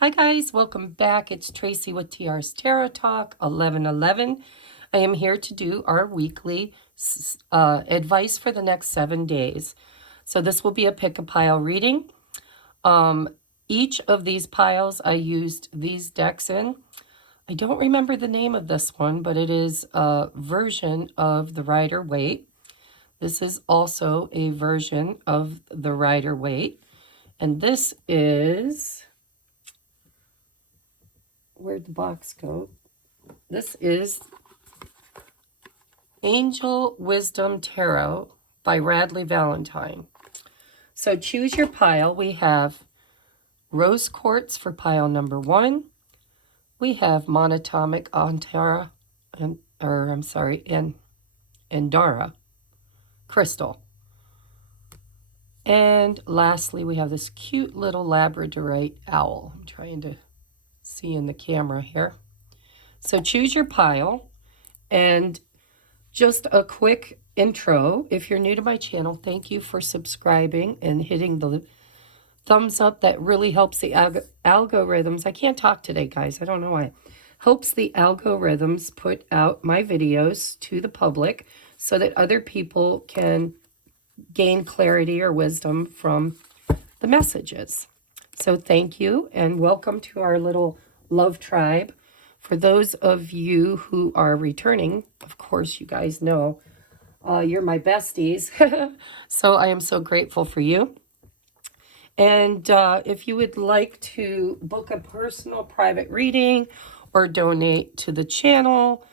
Hi guys, welcome back. It's Tracy with TR's Tarot Talk 1111. I am here to do our weekly advice for the next 7 days. So this will be a pick a pile reading. Each of these piles I used these decks in. I don't remember the name of this one, but it is a version of the Rider-Waite. This is also a version of the Rider-Waite. And this is... Where'd the box go? This is Angel Wisdom Tarot by Radley Valentine. So choose your pile. We have Rose Quartz for pile number 1. We have Monatomic Antara, Andara Crystal. And lastly, we have this cute little Labradorite owl. I'm trying to see in the camera here. So choose your pile. And just a quick intro. If you're new to my channel, thank you for subscribing and hitting the thumbs up. That really helps the algorithms. I can't talk today, guys. I don't know why. Helps the algorithms put out my videos to the public so that other people can gain clarity or wisdom from the messages. So thank you and welcome to our little love tribe. For those of you who are returning, of course, you guys know you're my besties. So I am so grateful for you. And if you would like to book a personal private reading or donate to the channel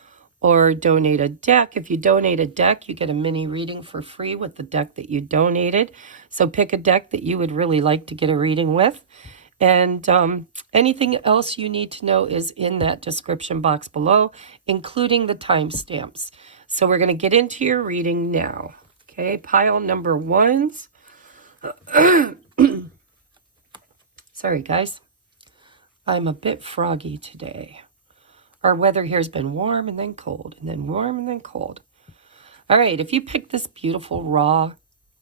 or donate a deck, if you donate a deck, you get a mini reading for free with the deck that you donated. So pick a deck that you would really like to get a reading with. And anything else you need to know is in that description box below, including the timestamps. So we're going to get into your reading now. Okay, pile number 1's. Sorry, guys. I'm a bit froggy today. Our weather here has been warm and then cold, and then warm and then cold. All right, if you pick this beautiful raw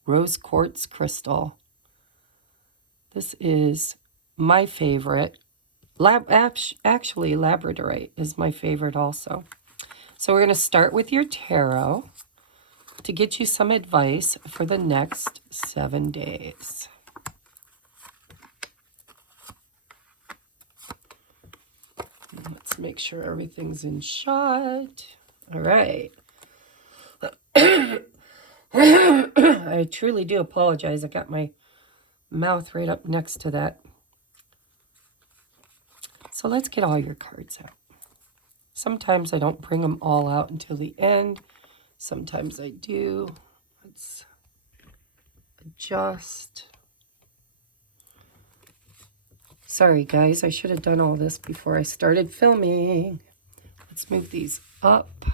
rose quartz crystal, this is my favorite. Actually, Labradorite is my favorite also. So we're going to start with your tarot to get you some advice for the next 7 days. Let's make sure everything's in shot. All right. I truly do apologize. I got my mouth right up next to that. So let's get all your cards out. Sometimes I don't bring them all out until the end. Sometimes I do. Let's adjust. Sorry, guys. I should have done all this before I started filming. Let's move these up.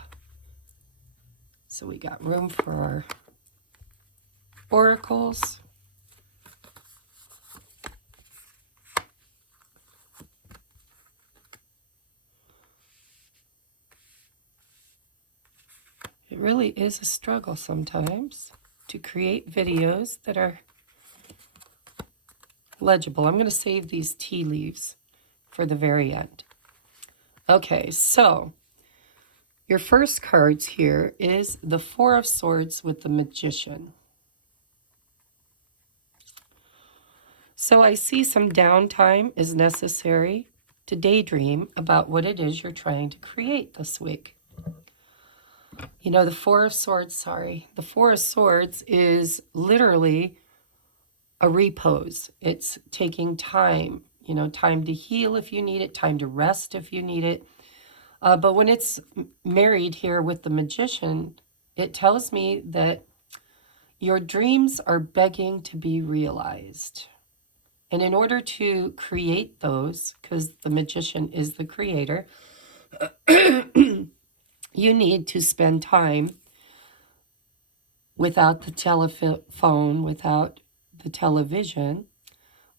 So we got room for our oracles. It really is a struggle sometimes to create videos that are legible. I'm going to save these tea leaves for the very end. Okay, so your first cards here is the Four of Swords with the Magician. So I see some downtime is necessary to daydream about what it is you're trying to create this week. You know, the Four of Swords is literally a repose. It's taking time, you know, time to heal if you need it, time to rest if you need it. But when it's married here with the Magician, it tells me that your dreams are begging to be realized. And in order to create those, because the Magician is the creator, you need to spend time without the telephone, without the television,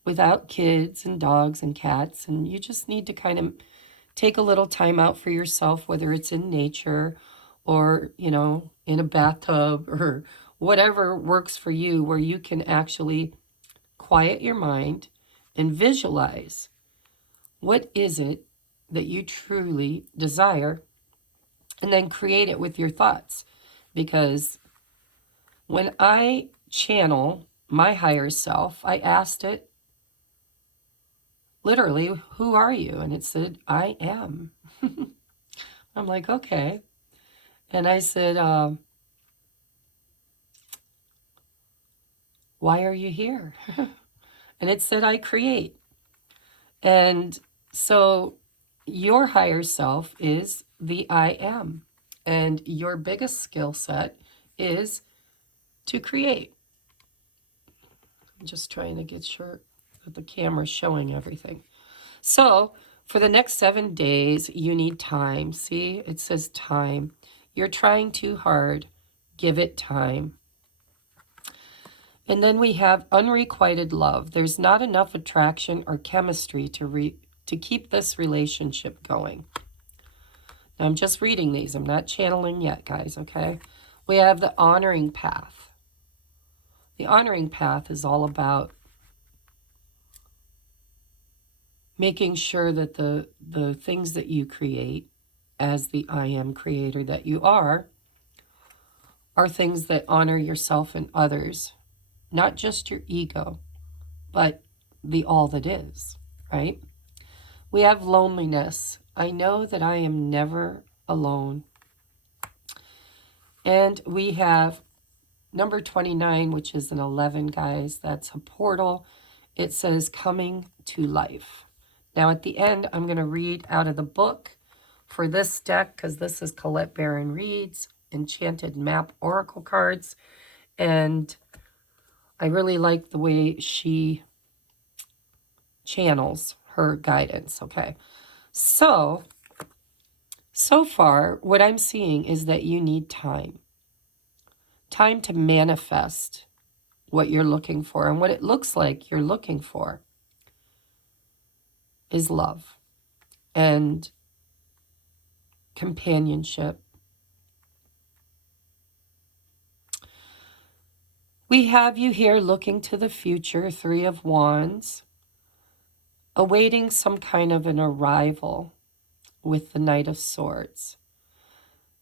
without kids and dogs and cats. And you just need to kind of take a little time out for yourself, whether it's in nature or, you know, in a bathtub or whatever works for you, where you can actually quiet your mind and visualize What is it that you truly desire? And then create it with your thoughts. Because when I channel my higher self, I asked it literally, who are you? And it said, I am. I'm like, okay. And I said, why are you here? And it said, I create. And so your higher self is the I am. And your biggest skill set is to create. I'm just trying to get sure that the camera's showing everything. So for the next 7 days, you need time. See, it says time. You're trying too hard. Give it time. And then we have unrequited love. There's not enough attraction or chemistry to keep this relationship going. Now, I'm just reading these. I'm not channeling yet, guys, okay? We have the honoring path. The honoring path is all about making sure that the things that you create as the I am creator that you are things that honor yourself and others, not just your ego, but the all that is, right? We have loneliness. I know that I am never alone. And we have number 29, which is an 11, guys. That's a portal. It says coming to life. Now at the end, I'm going to read out of the book for this deck, because this is Colette Baron Reed's Enchanted Map Oracle cards. And I really like the way she channels her guidance, okay? So far, what I'm seeing is that you need time. Time to manifest what you're looking for. And what it looks like you're looking for is love and companionship. We have you here looking to the future, 3 of Wands, awaiting some kind of an arrival with the Knight of Swords.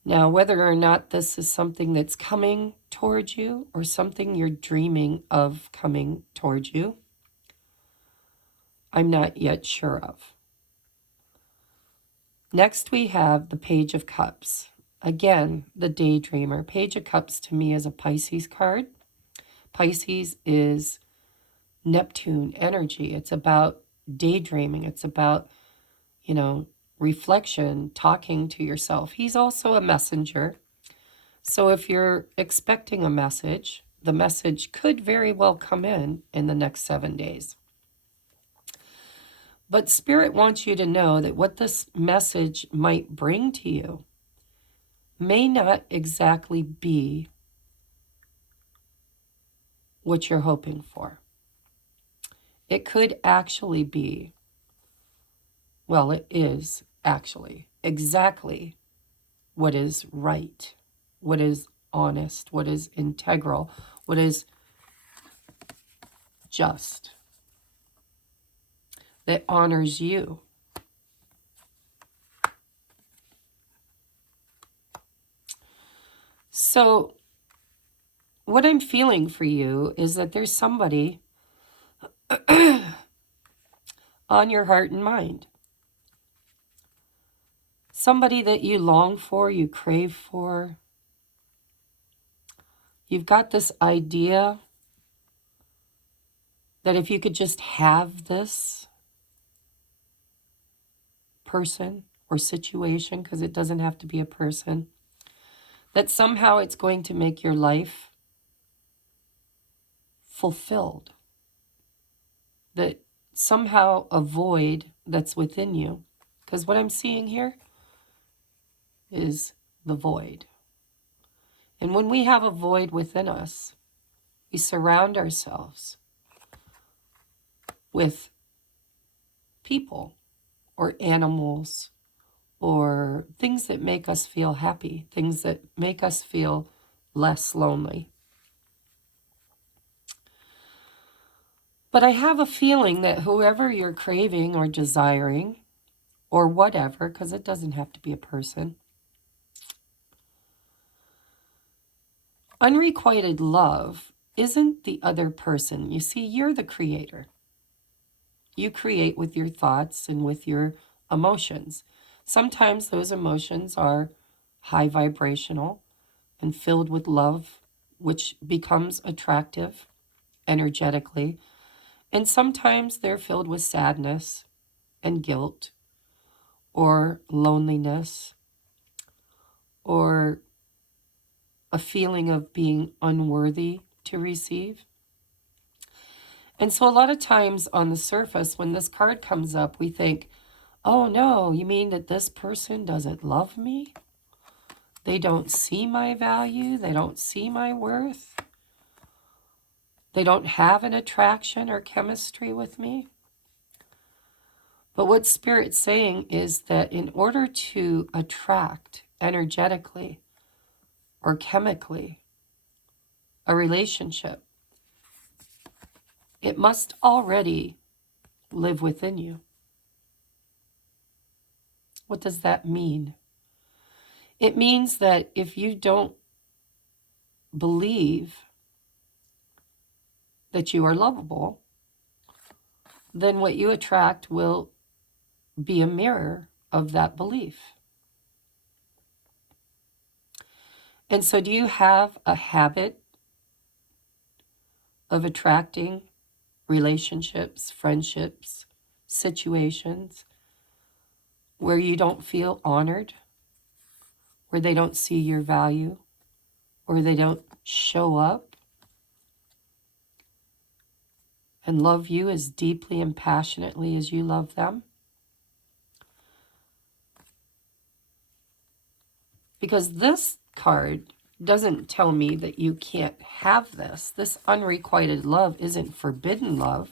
Now, whether or not this is something that's coming towards you or something you're dreaming of coming towards you, I'm not yet sure of. Next, we have the Page of Cups. Again, the daydreamer. Page of Cups to me is a Pisces card. Pisces is Neptune energy. It's about daydreaming. It's about, reflection, talking to yourself. He's also a messenger. So if you're expecting a message, the message could very well come in the next 7 days. But Spirit wants you to know that what this message might bring to you may not exactly be what you're hoping for. It could actually be, well, it is actually exactly what is right, what is honest, what is integral, what is just, that honors you. So what I'm feeling for you is that there's somebody on your heart and mind. Somebody that you long for, you crave for. You've got this idea that if you could just have this person or situation, because it doesn't have to be a person, that somehow it's going to make your life fulfilled. That somehow a void that's within you, because what I'm seeing here is the void. And when we have a void within us, we surround ourselves with people or animals or things that make us feel happy, things that make us feel less lonely. But I have a feeling that whoever you're craving or desiring, or whatever, because it doesn't have to be a person, unrequited love isn't the other person. You see, you're the creator. You create with your thoughts and with your emotions. Sometimes those emotions are high vibrational and filled with love, which becomes attractive energetically. And sometimes they're filled with sadness and guilt or loneliness or a feeling of being unworthy to receive. And so a lot of times on the surface, when this card comes up, we think, oh no, you mean that this person doesn't love me? They don't see my value. They don't see my worth. They don't have an attraction or chemistry with me. But what Spirit's saying is that in order to attract energetically or chemically a relationship, it must already live within you. What does that mean? It means that if you don't believe that you are lovable, then what you attract will be a mirror of that belief. And so do you have a habit of attracting relationships, friendships, situations where you don't feel honored, where they don't see your value, or they don't show up and love you as deeply and passionately as you love them? Because this card doesn't tell me that you can't have this. This unrequited love isn't forbidden love.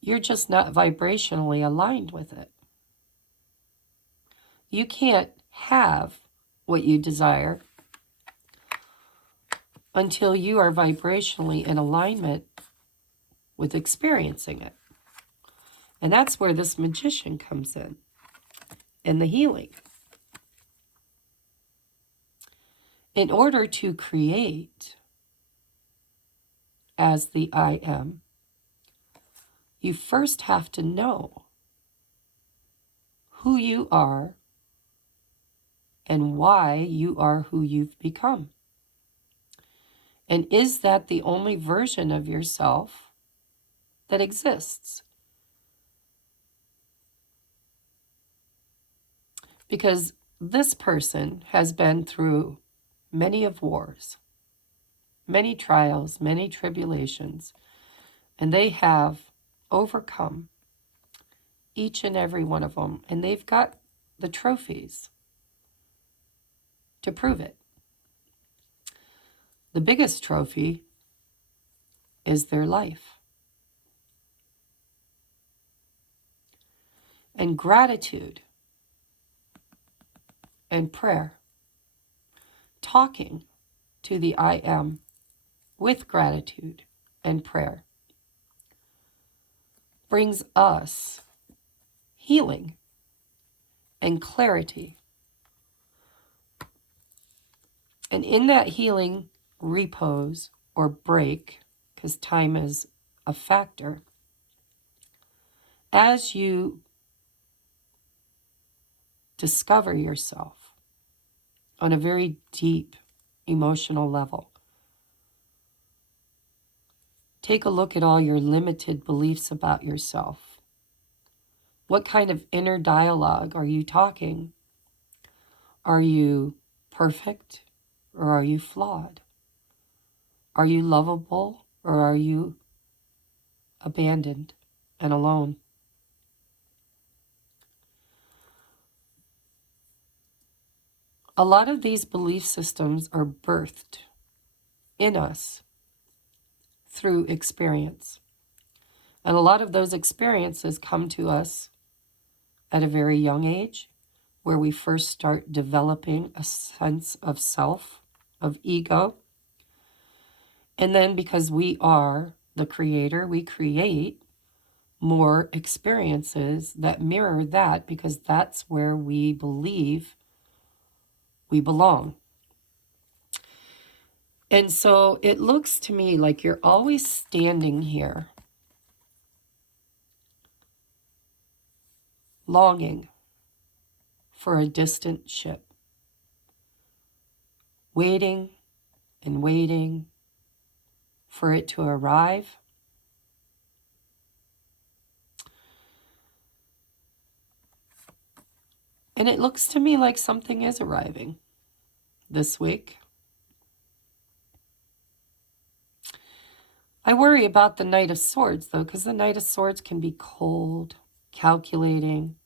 You're just not vibrationally aligned with it. You can't have what you desire until you are vibrationally in alignment with experiencing it. And that's where this magician comes in and the healing. In order to create as the I am, you first have to know who you are and why you are who you've become. And is that the only version of yourself that exists? Because this person has been through many of wars, many trials, many tribulations, and they have overcome each and every one of them, and they've got the trophies to prove it. The biggest trophy is their life. And gratitude and prayer, talking to the I am with gratitude and prayer, brings us healing and clarity. And in that healing, repose or break, because time is a factor, as you discover yourself on a very deep emotional level, take a look at all your limited beliefs about yourself. What kind of inner dialogue are you talking? Are you perfect or are you flawed? Are you lovable or are you abandoned and alone? A lot of these belief systems are birthed in us through experience. And a lot of those experiences come to us at a very young age, where we first start developing a sense of self, of ego. And then because we are the creator, we create more experiences that mirror that, because that's where we believe we belong. And so it looks to me like you're always standing here, longing for a distant ship, waiting and waiting for it to arrive. And it looks to me like something is arriving this week. I worry about the Knight of Swords, though, because the Knight of Swords can be cold, calculating.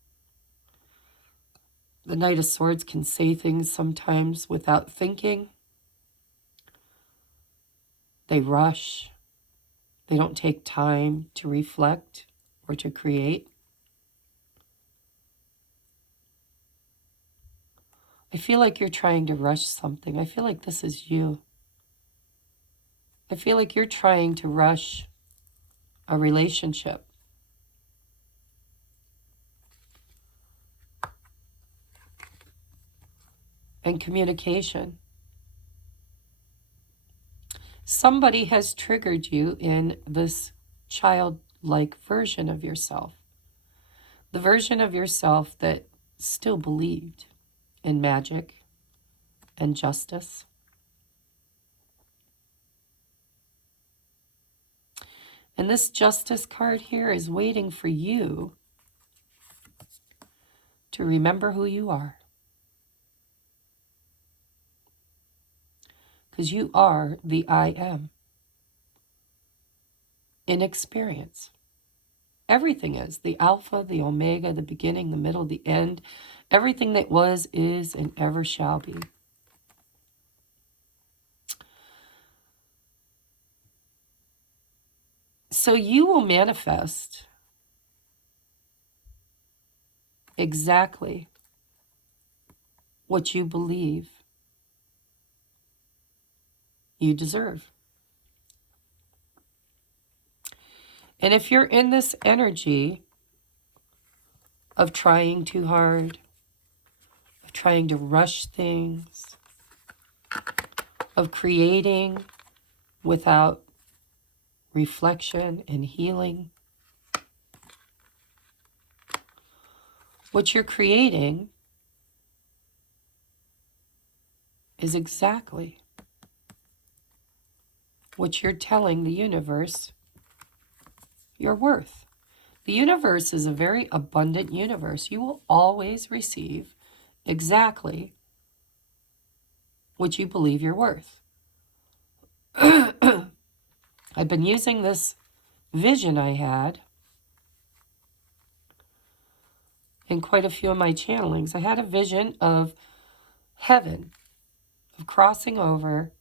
The Knight of Swords can say things sometimes without thinking. They rush. They don't take time to reflect or to create. I feel like you're trying to rush something. I feel like this is you. I feel like you're trying to rush a relationship. And communication. Somebody has triggered you in this childlike version of yourself. The version of yourself that still believed in magic and justice. And this justice card here is waiting for you to remember who you are. Because you are the I am. In experience. Everything is. The Alpha, the Omega, the beginning, the middle, the end. Everything that was, is, and ever shall be. So you will manifest exactly what you believe you deserve. And if you're in this energy of trying too hard, of trying to rush things, of creating without reflection and healing, what you're creating is exactly what you're telling the universe you're worth. The universe is a very abundant universe. You will always receive exactly what you believe you're worth. I've been using this vision I had in quite a few of my channelings. I had a vision of heaven, of crossing over,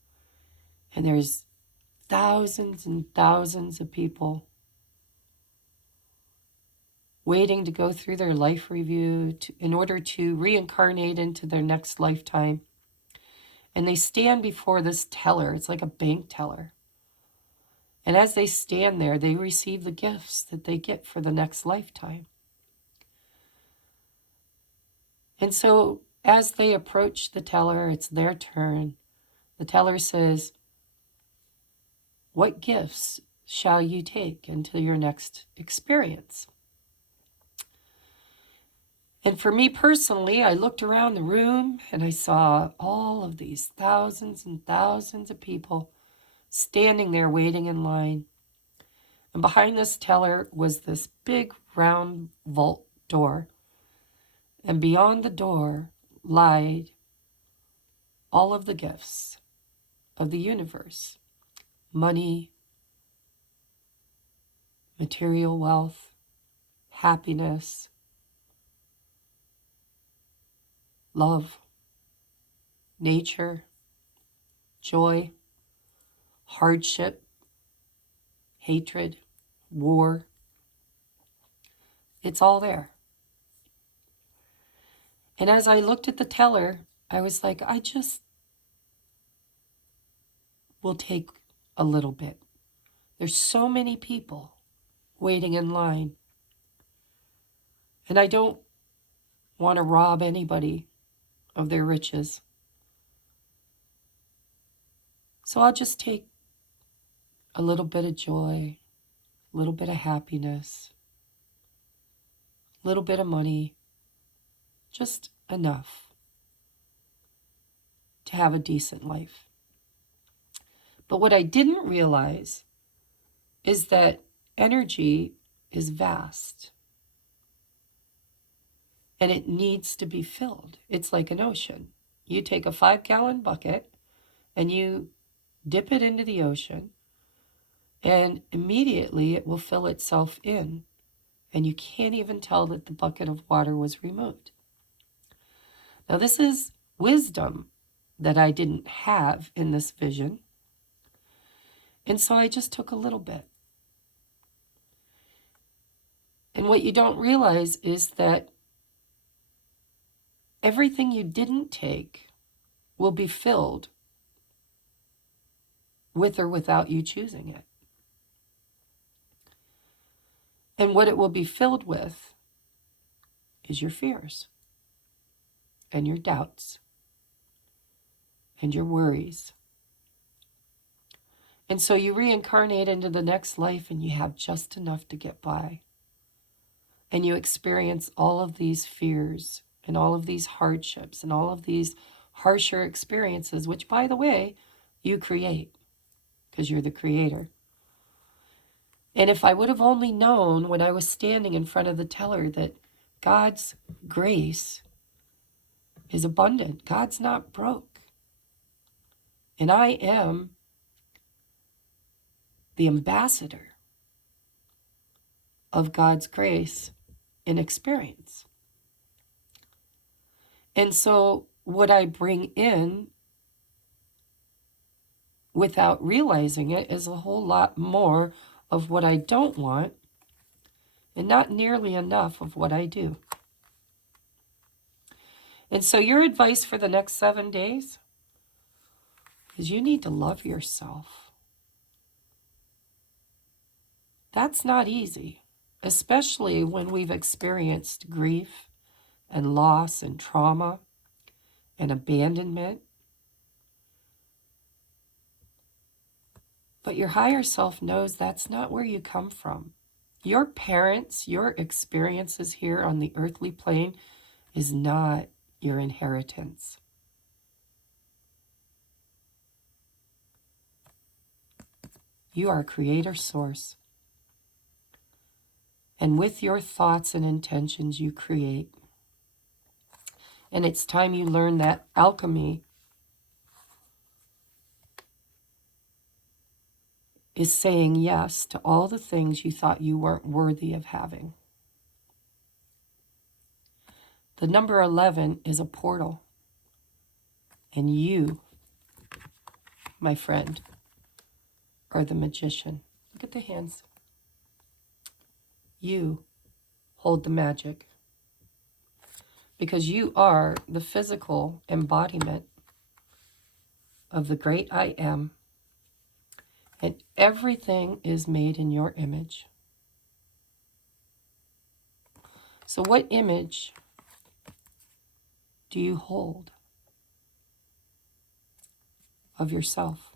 and there's thousands and thousands of people waiting to go through their life review in order to reincarnate into their next lifetime. And they stand before this teller. It's like a bank teller. And as they stand there, they receive the gifts that they get for the next lifetime. And so as they approach the teller, it's their turn. The teller says, "What gifts shall you take into your next experience?" And for me personally, I looked around the room and I saw all of these thousands and thousands of people standing there waiting in line. And behind this teller was this big round vault door. And beyond the door lied all of the gifts of the universe. Money, material wealth, happiness, love, nature, joy, hardship, hatred, war. It's all there. And as I looked at the teller, I was like, I just will take a little bit. There's so many people waiting in line. And I don't want to rob anybody of their riches. So I'll just take a little bit of joy, a little bit of happiness, a little bit of money, just enough to have a decent life. But what I didn't realize is that energy is vast and it needs to be filled. It's like an ocean. You take a 5-gallon bucket and you dip it into the ocean, and immediately it will fill itself in, and you can't even tell that the bucket of water was removed. Now, this is wisdom that I didn't have in this vision, and so I just took a little bit. And what you don't realize is that everything you didn't take will be filled with or without you choosing it. And what it will be filled with is your fears and your doubts and your worries. And so you reincarnate into the next life and you have just enough to get by. And you experience all of these fears and all of these hardships and all of these harsher experiences, which, by the way, you create because you're the creator. And if I would have only known when I was standing in front of the teller that God's grace is abundant, God's not broke. And I am the ambassador of God's grace in experience. And so what I bring in without realizing it is a whole lot more of what I don't want and not nearly enough of what I do. And so your advice for the next 7 days is you need to love yourself. That's not easy, especially when we've experienced grief and loss and trauma and abandonment. But your higher self knows that's not where you come from. Your parents, your experiences here on the earthly plane is not your inheritance. You are a creator source. And with your thoughts and intentions, you create. And it's time you learn that alchemy is saying yes to all the things you thought you weren't worthy of having. The number 11 is a portal. And you, my friend, are the magician. Look at the hands. You hold the magic. Because you are the physical embodiment of the great I am. And everything is made in your image. So what image do you hold of yourself?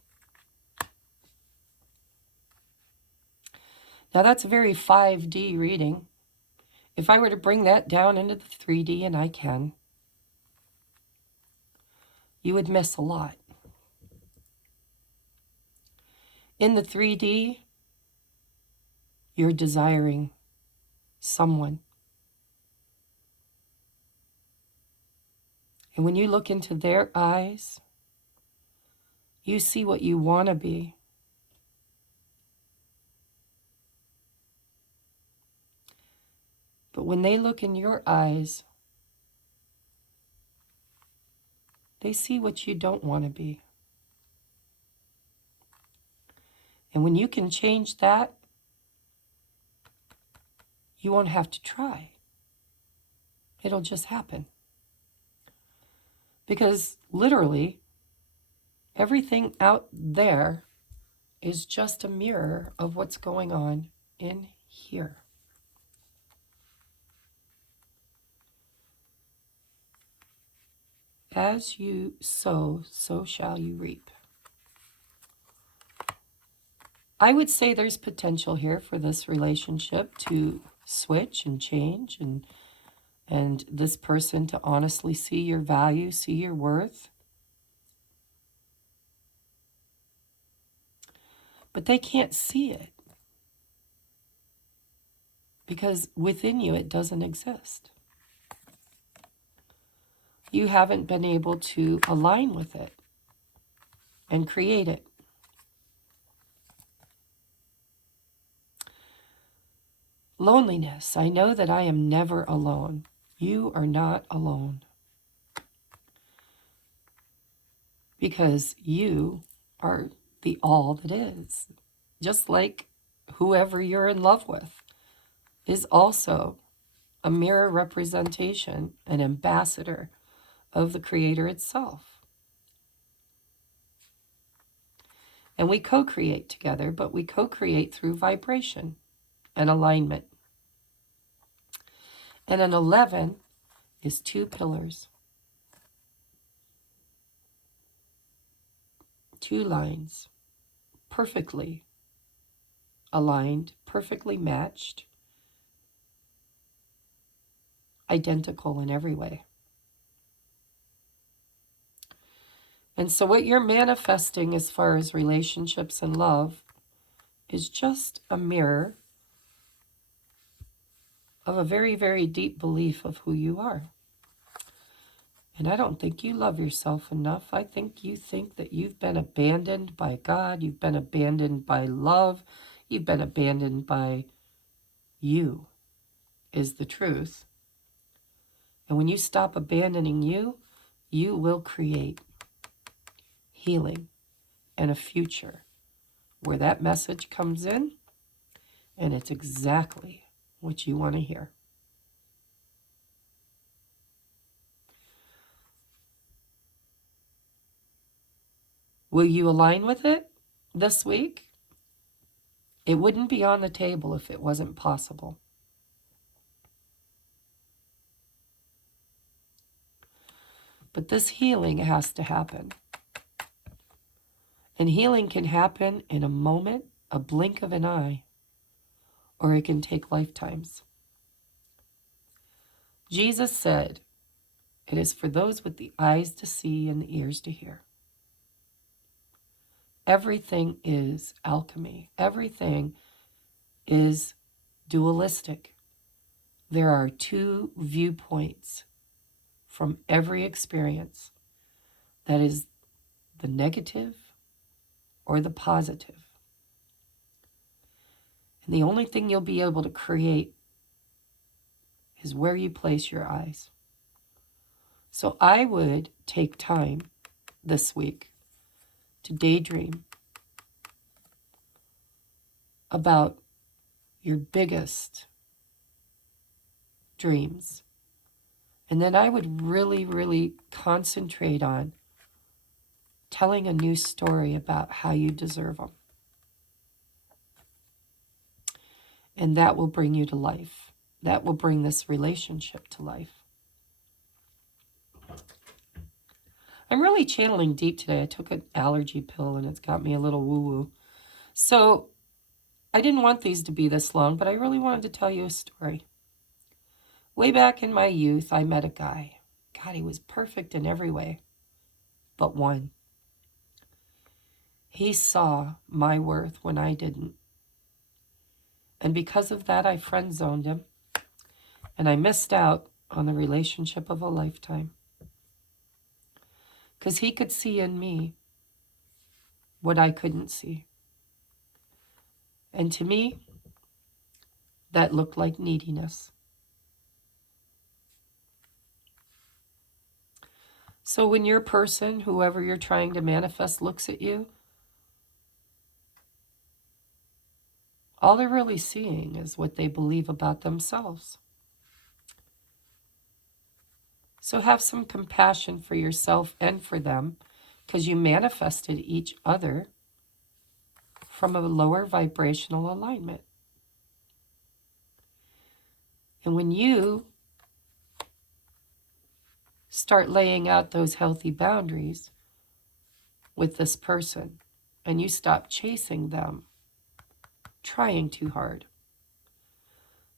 Now that's a very 5D reading. If I were to bring that down into the 3D, and I can, you would miss a lot. In the 3D, you're desiring someone. And when you look into their eyes, you see what you want to be. But when they look in your eyes, they see what you don't want to be. And when you can change that, you won't have to try. It'll just happen. Because literally, everything out there is just a mirror of what's going on in here. As you sow, so shall you reap. I would say there's potential here for this relationship to switch and change, and this person to honestly see your value, see your worth. But they can't see it because within you it doesn't exist. You haven't been able to align with it and create it. Loneliness. I know that I am never alone. You are not alone. Because you are the all that is. Just like whoever you're in love with is also a mirror representation, an ambassador of the Creator itself. And we co-create together, but we co-create through vibration and alignment. And an 11 is 2 pillars, 2 lines, perfectly aligned, perfectly matched, identical in every way. And so what you're manifesting as far as relationships and love is just a mirror of a very, very deep belief of who you are. And I don't think you love yourself enough. I think you think that you've been abandoned by God. You've been abandoned by love. You've been abandoned by you, is the truth. And when you stop abandoning you, you will create healing and a future where that message comes in and it's exactly what you want to hear. Will you align with it this week? It wouldn't be on the table if it wasn't possible. But this healing has to happen. And healing can happen in a moment, a blink of an eye, or it can take lifetimes. Jesus said, "It is for those with the eyes to see and the ears to hear." Everything is alchemy. Everything is dualistic. There are 2 viewpoints from every experience. That is the negative or the positive. And the only thing you'll be able to create is where you place your eyes. So I would take time this week to daydream about your biggest dreams. And then I would really, really concentrate on telling a new story about how you deserve them. And that will bring you to life. That will bring this relationship to life. I'm really channeling deep today. I took an allergy pill and it's got me a little woo-woo. So I didn't want these to be this long, but I really wanted to tell you a story. Way back in my youth, I met a guy. God, he was perfect in every way, but one. He saw my worth when I didn't. And because of that, I friend-zoned him. And I missed out on the relationship of a lifetime. Because he could see in me what I couldn't see. And to me, that looked like neediness. So when your person, whoever you're trying to manifest, looks at you, all they're really seeing is what they believe about themselves. So have some compassion for yourself and for them, because you manifested each other from a lower vibrational alignment. And when you start laying out those healthy boundaries with this person, and you stop chasing them, trying too hard.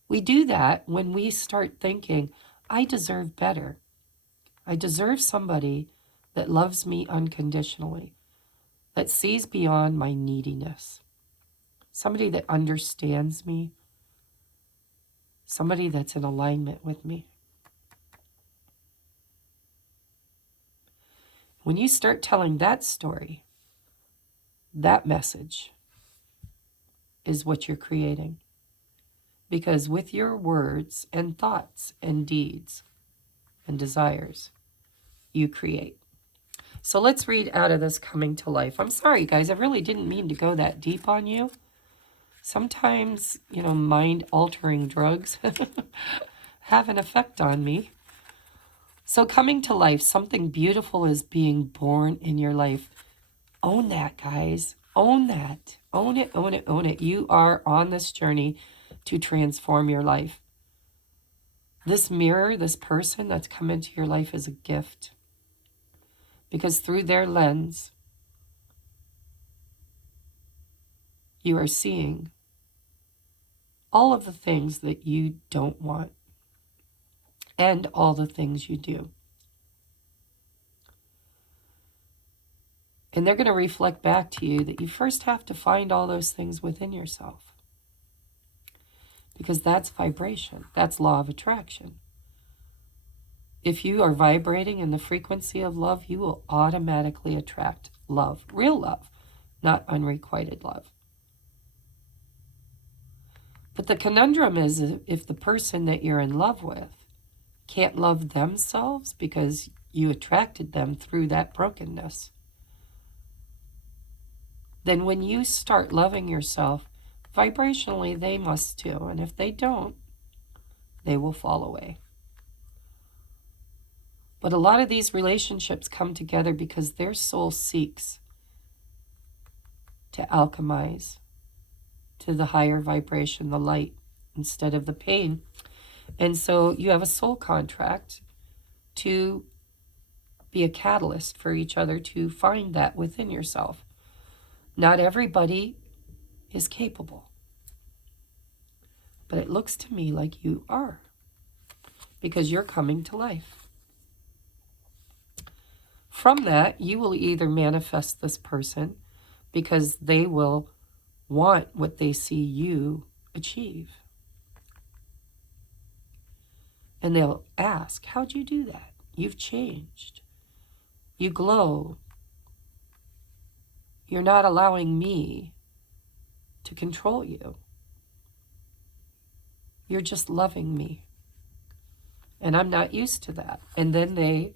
We do that when we start thinking, I deserve better. I deserve somebody that loves me unconditionally, that sees beyond my neediness, somebody that understands me, somebody that's in alignment with me. When you start telling that story, that message is what you're creating. Because with your words and thoughts and deeds and desires, you create. So let's read out of this coming to life. I'm sorry, guys. I really didn't mean to go that deep on you. Sometimes, mind-altering drugs have an effect on me. So coming to life, something beautiful is being born in your life. Own that, guys. Own that. Own it, own it, own it. You are on this journey to transform your life. This mirror, this person that's come into your life is a gift. Because through their lens, you are seeing all of the things that you don't want and all the things you do. And they're going to reflect back to you that you first have to find all those things within yourself. Because that's vibration. That's law of attraction. If you are vibrating in the frequency of love, you will automatically attract love. Real love, not unrequited love. But the conundrum is if the person that you're in love with can't love themselves because you attracted them through that brokenness, then when you start loving yourself, vibrationally they must too. And if they don't, they will fall away. But a lot of these relationships come together because their soul seeks to alchemize to the higher vibration, the light, instead of the pain. And so you have a soul contract to be a catalyst for each other to find that within yourself. Not everybody is capable, but it looks to me like you are, because you're coming to life. From that, you will either manifest this person because they will want what they see you achieve. And they'll ask, how'd you do that? You've changed. You glow. You're not allowing me to control you. You're just loving me. And I'm not used to that. And then they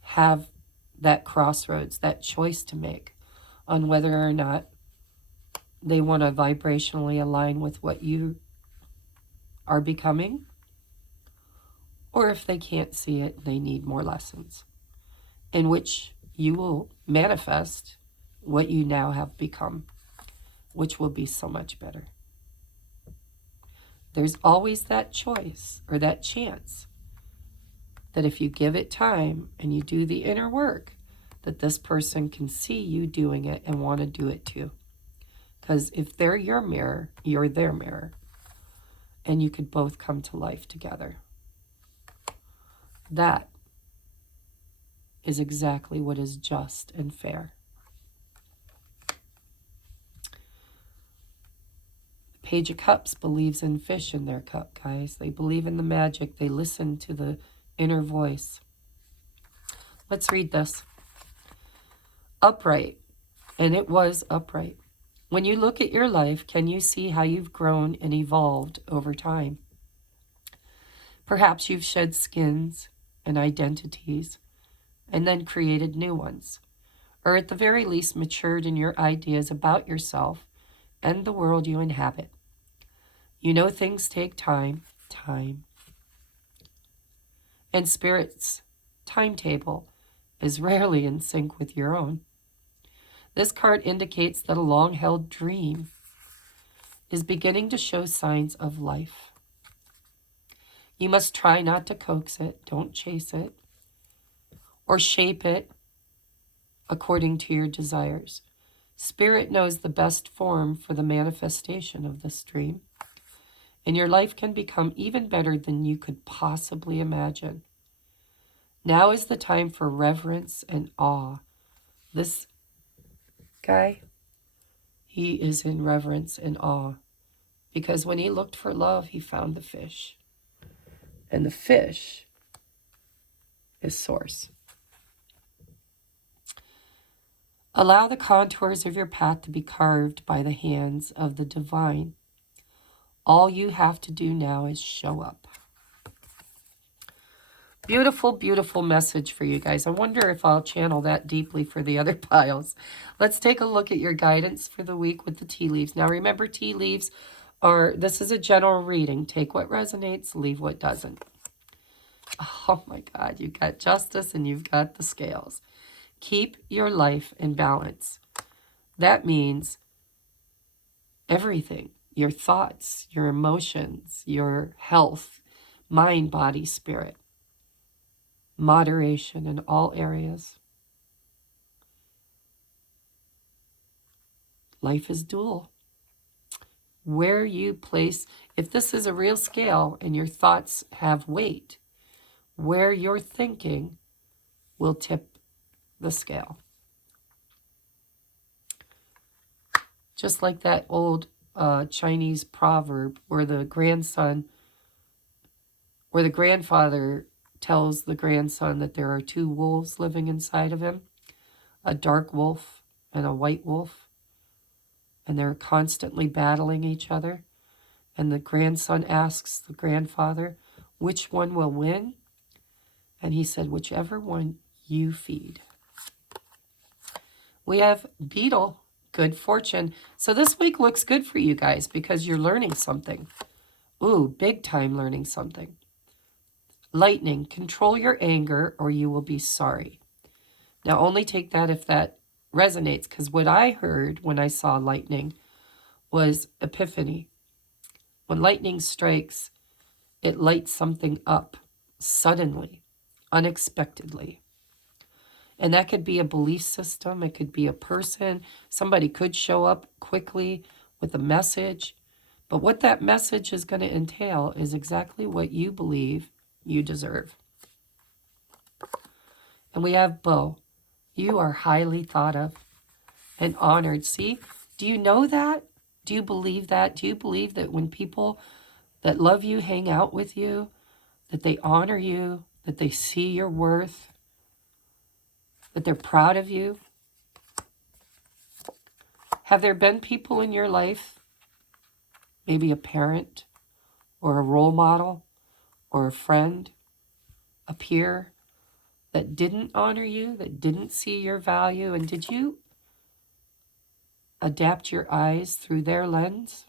have that crossroads, that choice to make on whether or not they want to vibrationally align with what you are becoming, or if they can't see it, they need more lessons, in which you will manifest what you now have become, which will be so much better. There's always that choice or that chance that if you give it time and you do the inner work, that this person can see you doing it and want to do it too. Because if they're your mirror, you're their mirror. And you could both come to life together. That is exactly what is just and fair. The Page of Cups believes in fish in their cup, guys. They believe in the magic. They listen to the inner voice. Let's read this. Upright. And it was upright. When you look at your life, can you see how you've grown and evolved over time? Perhaps you've shed skins and identities and then created new ones, or at the very least matured in your ideas about yourself and the world you inhabit. You know things take time. And Spirit's timetable is rarely in sync with your own. This card indicates that a long-held dream is beginning to show signs of life. You must try not to coax it, don't chase it, or shape it according to your desires. Spirit knows the best form for the manifestation of this dream, and your life can become even better than you could possibly imagine. Now is the time for reverence and awe. This guy, he is in reverence and awe because when he looked for love, he found the fish. And the fish is source. Allow the contours of your path to be carved by the hands of the divine. All you have to do now is show up. Beautiful, beautiful message for you guys. I wonder if I'll channel that deeply for the other piles. Let's take a look at your guidance for the week with the tea leaves. Now remember, tea leaves this is a general reading. Take what resonates, leave what doesn't. Oh my God, you've got justice and you've got the scales. Keep your life in balance. That means everything. Your thoughts, your emotions, your health, mind, body, spirit. Moderation in all areas. Life is dual. Where you place, if this is a real scale and your thoughts have weight, where you're thinking will tip the scale. Just like that old Chinese proverb where the grandfather tells the grandson that there are two wolves living inside of him, a dark wolf and a white wolf, and they're constantly battling each other. And the grandson asks the grandfather, which one will win? And he said, whichever one you feed. We have Beetle, good fortune. So this week looks good for you guys because you're learning something. Ooh, big time learning something. Lightning, control your anger or you will be sorry. Now only take that if that resonates, because what I heard when I saw lightning was epiphany. When lightning strikes, it lights something up suddenly, unexpectedly. And that could be a belief system. It could be a person. Somebody could show up quickly with a message. But what that message is going to entail is exactly what you believe you deserve. And we have Bo. You are highly thought of and honored. See, do you know that? Do you believe that? Do you believe that when people that love you hang out with you, that they honor you, that they see your worth, that they're proud of you? Have there been people in your life, maybe a parent or a role model or a friend, a peer, that didn't honor you, that didn't see your value? And did you adapt your eyes through their lens?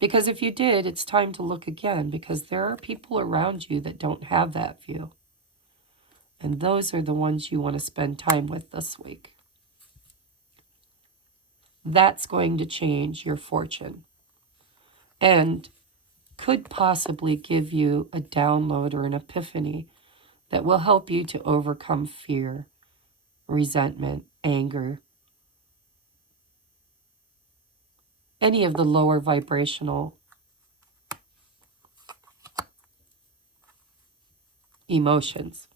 Because if you did, it's time to look again, because there are people around you that don't have that view. And those are the ones you want to spend time with this week. That's going to change your fortune and could possibly give you a download or an epiphany that will help you to overcome fear, resentment, anger, any of the lower vibrational emotions.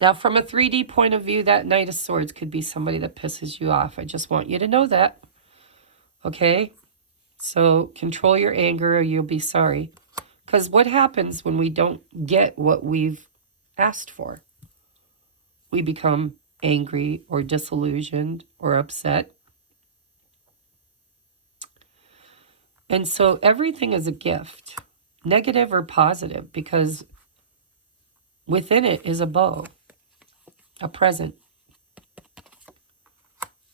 Now, from a 3D point of view, that Knight of Swords could be somebody that pisses you off. I just want you to know that. Okay? So control your anger or you'll be sorry. Because what happens when we don't get what we've asked for? We become angry or disillusioned or upset. And so everything is a gift, negative or positive, because within it is a bow, a present.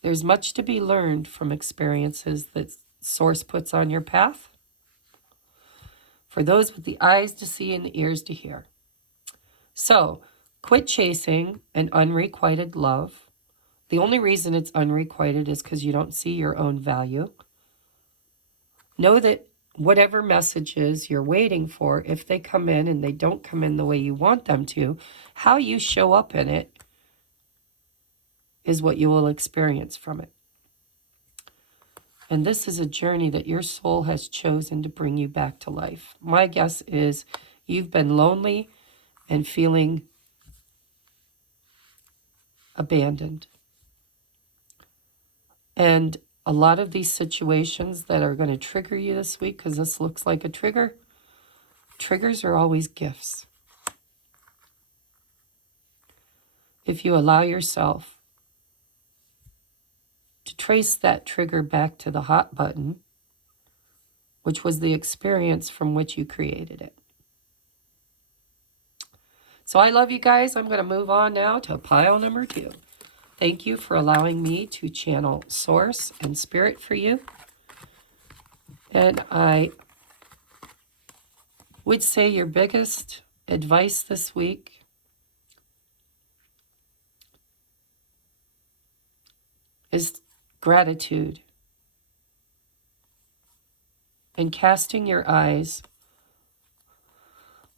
There's much to be learned from experiences that Source puts on your path. For those with the eyes to see and the ears to hear. So, quit chasing an unrequited love. The only reason it's unrequited is because you don't see your own value. Know that whatever messages you're waiting for, if they come in and they don't come in the way you want them to, how you show up in it is what you will experience from it. And this is a journey that your soul has chosen to bring you back to life. My guess is you've been lonely and feeling abandoned. And a lot of these situations that are going to trigger you this week, because this looks like a trigger, triggers are always gifts. If you allow yourself to trace that trigger back to the hot button, which was the experience from which you created it. So I love you guys. I'm going to move on now to pile number 2. Thank you for allowing me to channel Source and Spirit for you. And I would say your biggest advice this week is gratitude and casting your eyes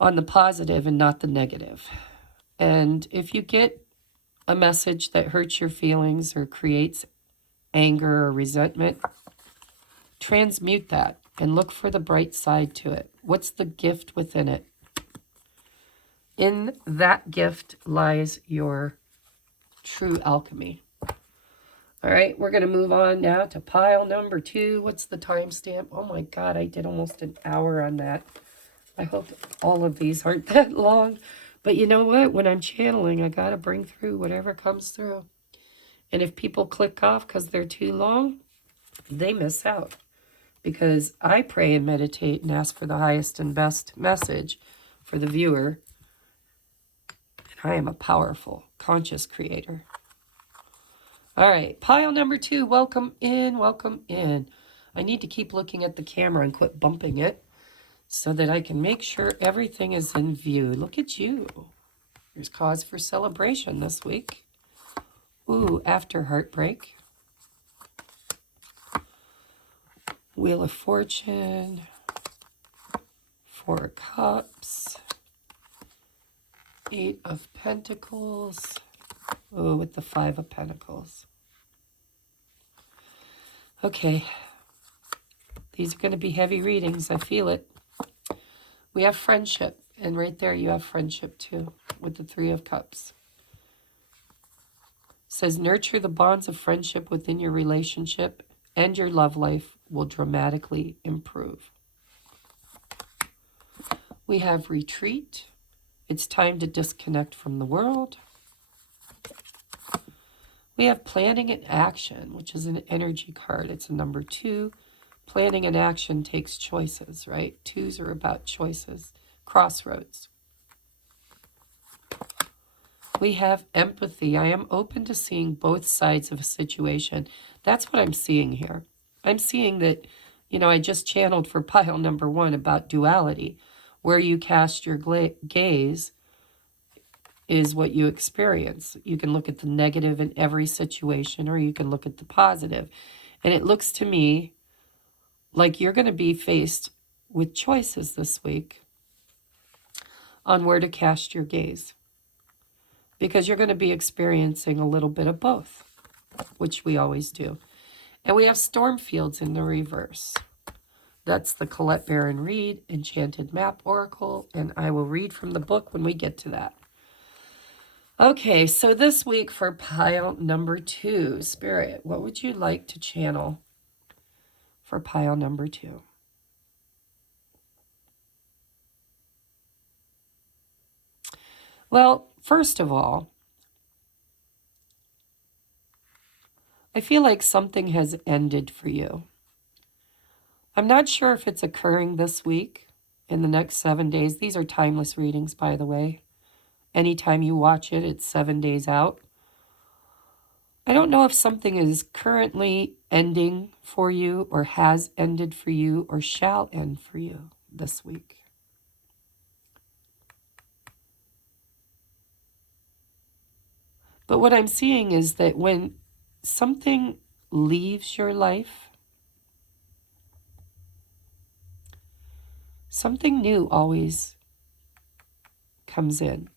on the positive and not the negative. And if you get a message that hurts your feelings or creates anger or resentment, transmute that and look for the bright side to it. What's the gift within it? In that gift lies your true alchemy. All right, we're going to move on now to pile number 2. What's the timestamp? Oh my God, I did almost an hour on that. I hope all of these aren't that long. But you know what? When I'm channeling, I got to bring through whatever comes through. And if people click off because they're too long, they miss out. Because I pray and meditate and ask for the highest and best message for the viewer. And I am a powerful, conscious creator. All right, pile number 2, welcome in, welcome in. I need to keep looking at the camera and quit bumping it so that I can make sure everything is in view. Look at you. There's cause for celebration this week. Ooh, after heartbreak. Wheel of Fortune. 4 of Cups. 8 of Pentacles. Oh, with the 5 of Pentacles. Okay. These are going to be heavy readings. I feel it. We have friendship. And right there you have friendship too with the 3 of Cups. It says, nurture the bonds of friendship within your relationship and your love life will dramatically improve. We have retreat. It's time to disconnect from the world. We have planning and action, which is an energy card. It's a number 2. Planning and action takes choices, right? 2s are about choices. Crossroads. We have empathy. I am open to seeing both sides of a situation. That's what I'm seeing here. I'm seeing that, you know, I just channeled for pile number 1 about duality. Where you cast your gaze is what you experience. You can look at the negative in every situation, or you can look at the positive. And it looks to me like you're going to be faced with choices this week on where to cast your gaze, because you're going to be experiencing a little bit of both, which we always do. And we have storm fields in the reverse. That's the Colette Baron Reed Enchanted Map Oracle, and I will read from the book when we get to that. Okay, so this week for pile number 2, Spirit, what would you like to channel for pile number 2? Well, first of all, I feel like something has ended for you. I'm not sure if it's occurring this week, in the next 7 days. These are timeless readings, by the way. Anytime you watch it, it's 7 days out. I don't know if something is currently ending for you, or has ended for you, or shall end for you this week. But what I'm seeing is that when something leaves your life, something new always comes in.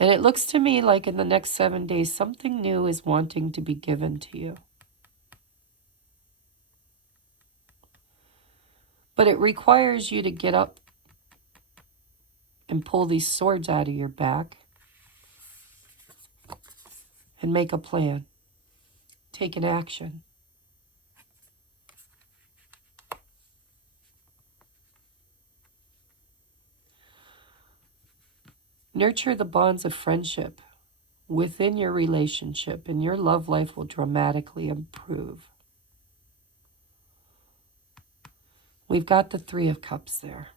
And it looks to me like in the next 7 days, something new is wanting to be given to you. But it requires you to get up and pull these swords out of your back and make a plan. Take an action. Nurture the bonds of friendship within your relationship, and your love life will dramatically improve. We've got the Three of Cups there.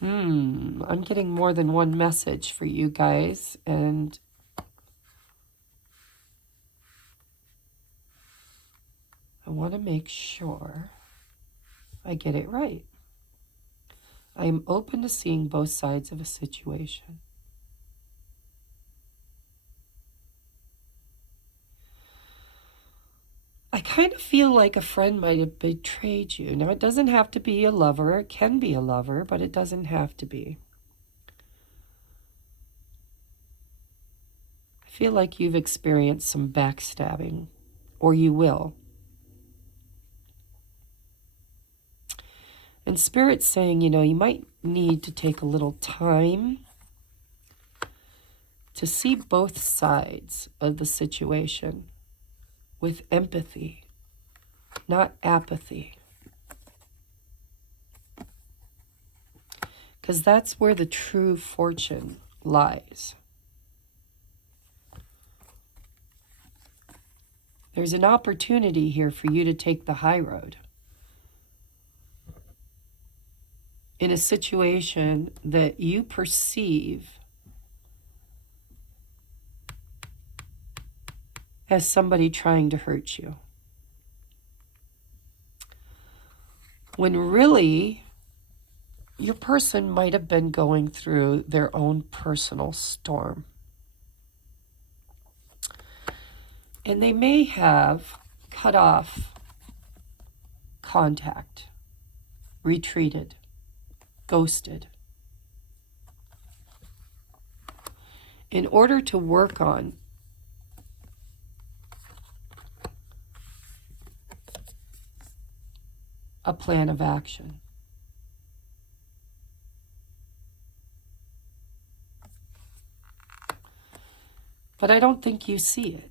I'm getting more than one message for you guys, and I want to make sure I get it right. I am open to seeing both sides of a situation. I kind of feel like a friend might have betrayed you. Now, it doesn't have to be a lover. It can be a lover, but it doesn't have to be. I feel like you've experienced some backstabbing, or you will. And Spirit's saying, you might need to take a little time to see both sides of the situation with empathy, not apathy. Because that's where the true fortune lies. There's an opportunity here for you to take the high road in a situation that you perceive as somebody trying to hurt you. When really, your person might have been going through their own personal storm. And they may have cut off contact, retreated, ghosted, in order to work on a plan of action. But I don't think you see it.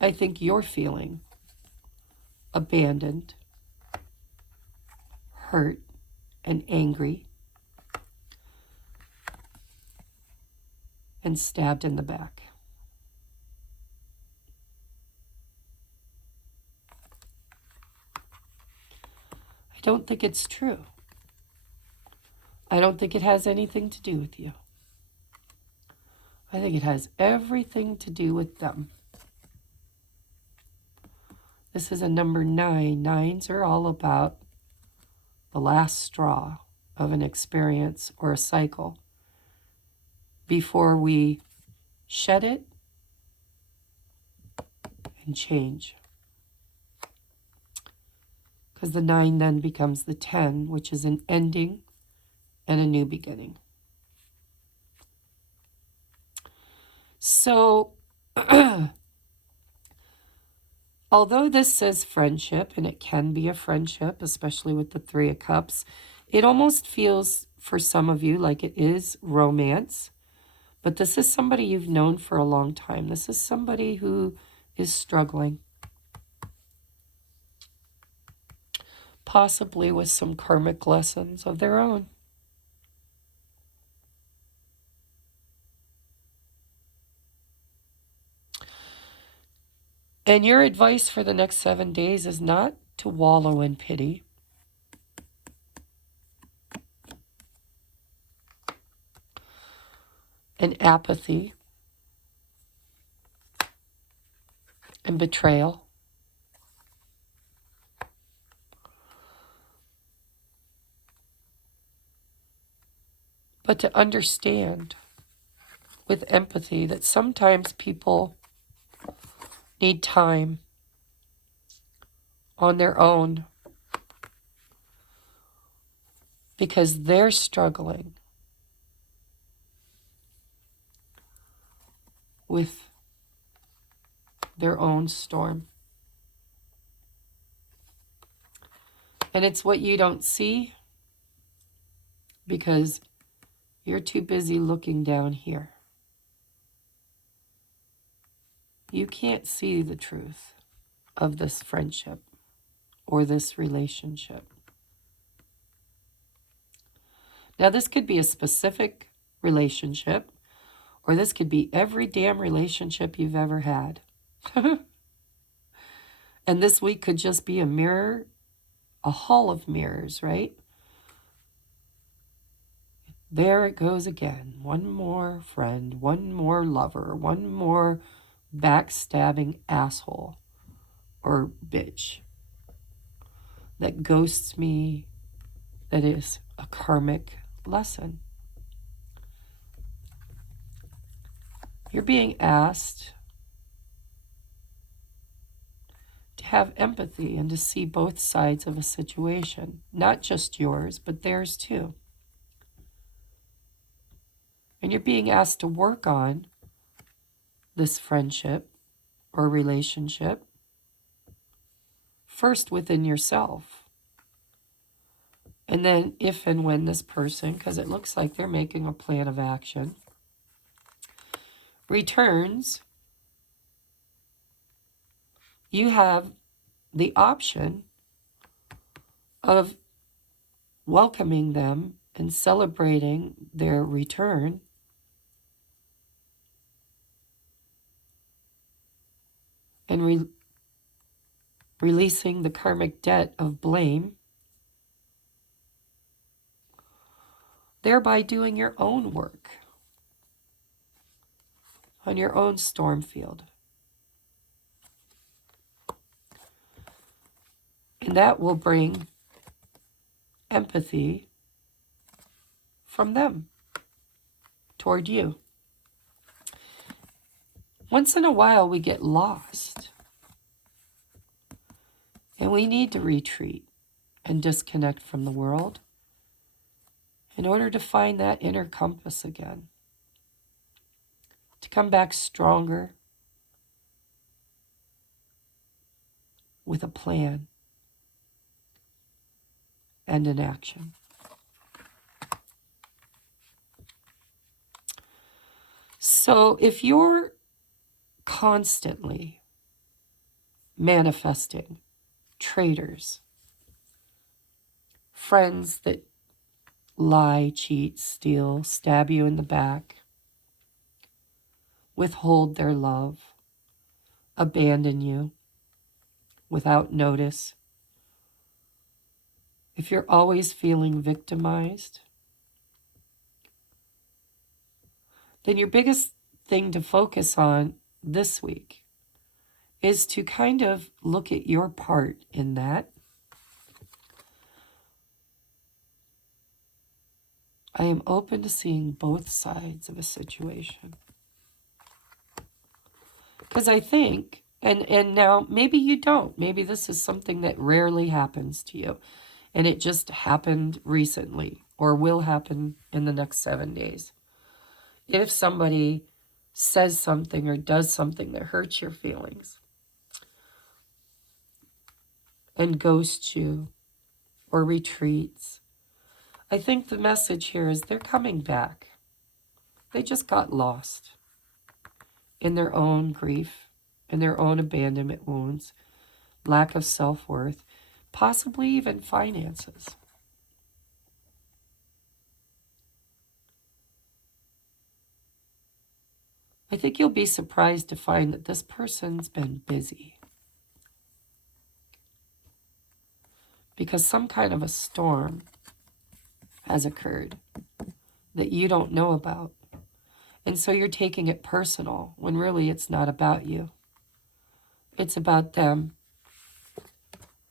I think you're feeling abandoned, hurt, and angry, and stabbed in the back. I don't think it's true. I don't think it has anything to do with you. I think it has everything to do with them. This is a number 9. 9s are all about the last straw of an experience or a cycle before we shed it and change. Because the 9 then becomes the 10, which is an ending and a new beginning. So, although this says friendship, and it can be a friendship, especially with the 3 of Cups, it almost feels for some of you like it is romance. But this is somebody you've known for a long time. This is somebody who is struggling, possibly with some karmic lessons of their own. And your advice for the next 7 days is not to wallow in pity. And apathy. and betrayal. But to understand with empathy that sometimes people need time on their own because they're struggling with their own storm. And it's what you don't see because you're too busy looking down here. You can't see the truth of this friendship or this relationship. Now, this could be a specific relationship, or this could be every damn relationship you've ever had. And this week could just be a mirror, a hall of mirrors, right? There it goes again. One more friend, one more lover, one more backstabbing asshole or bitch that ghosts me, that is a karmic lesson. You're being asked to have empathy and to see both sides of a situation, not just yours, but theirs too. And you're being asked to work on this friendship or relationship first within yourself. And then if and when this person, because it looks like they're making a plan of action, returns, you have the option of welcoming them and celebrating their return, and releasing the karmic debt of blame, thereby doing your own work on your own storm field. And that will bring empathy from them toward you. Once in a while, we get lost. And we need to retreat and disconnect from the world in order to find that inner compass again. To come back stronger with a plan and an action. So if you're constantly manifesting traitors, friends that lie, cheat, steal, stab you in the back, withhold their love, abandon you without notice, if you're always feeling victimized, then your biggest thing to focus on this week is to kind of look at your part in that. I am open to seeing both sides of a situation. Because I think, and now maybe you don't, maybe this is something that rarely happens to you, and it just happened recently or will happen in the next 7 days. If somebody says something or does something that hurts your feelings and ghosts you or retreats, I think the message here is they're coming back. They just got lost in their own grief, in their own abandonment wounds, lack of self-worth, possibly even finances. I think you'll be surprised to find that this person's been busy because some kind of a storm has occurred that you don't know about. And so you're taking it personal when really it's not about you. It's about them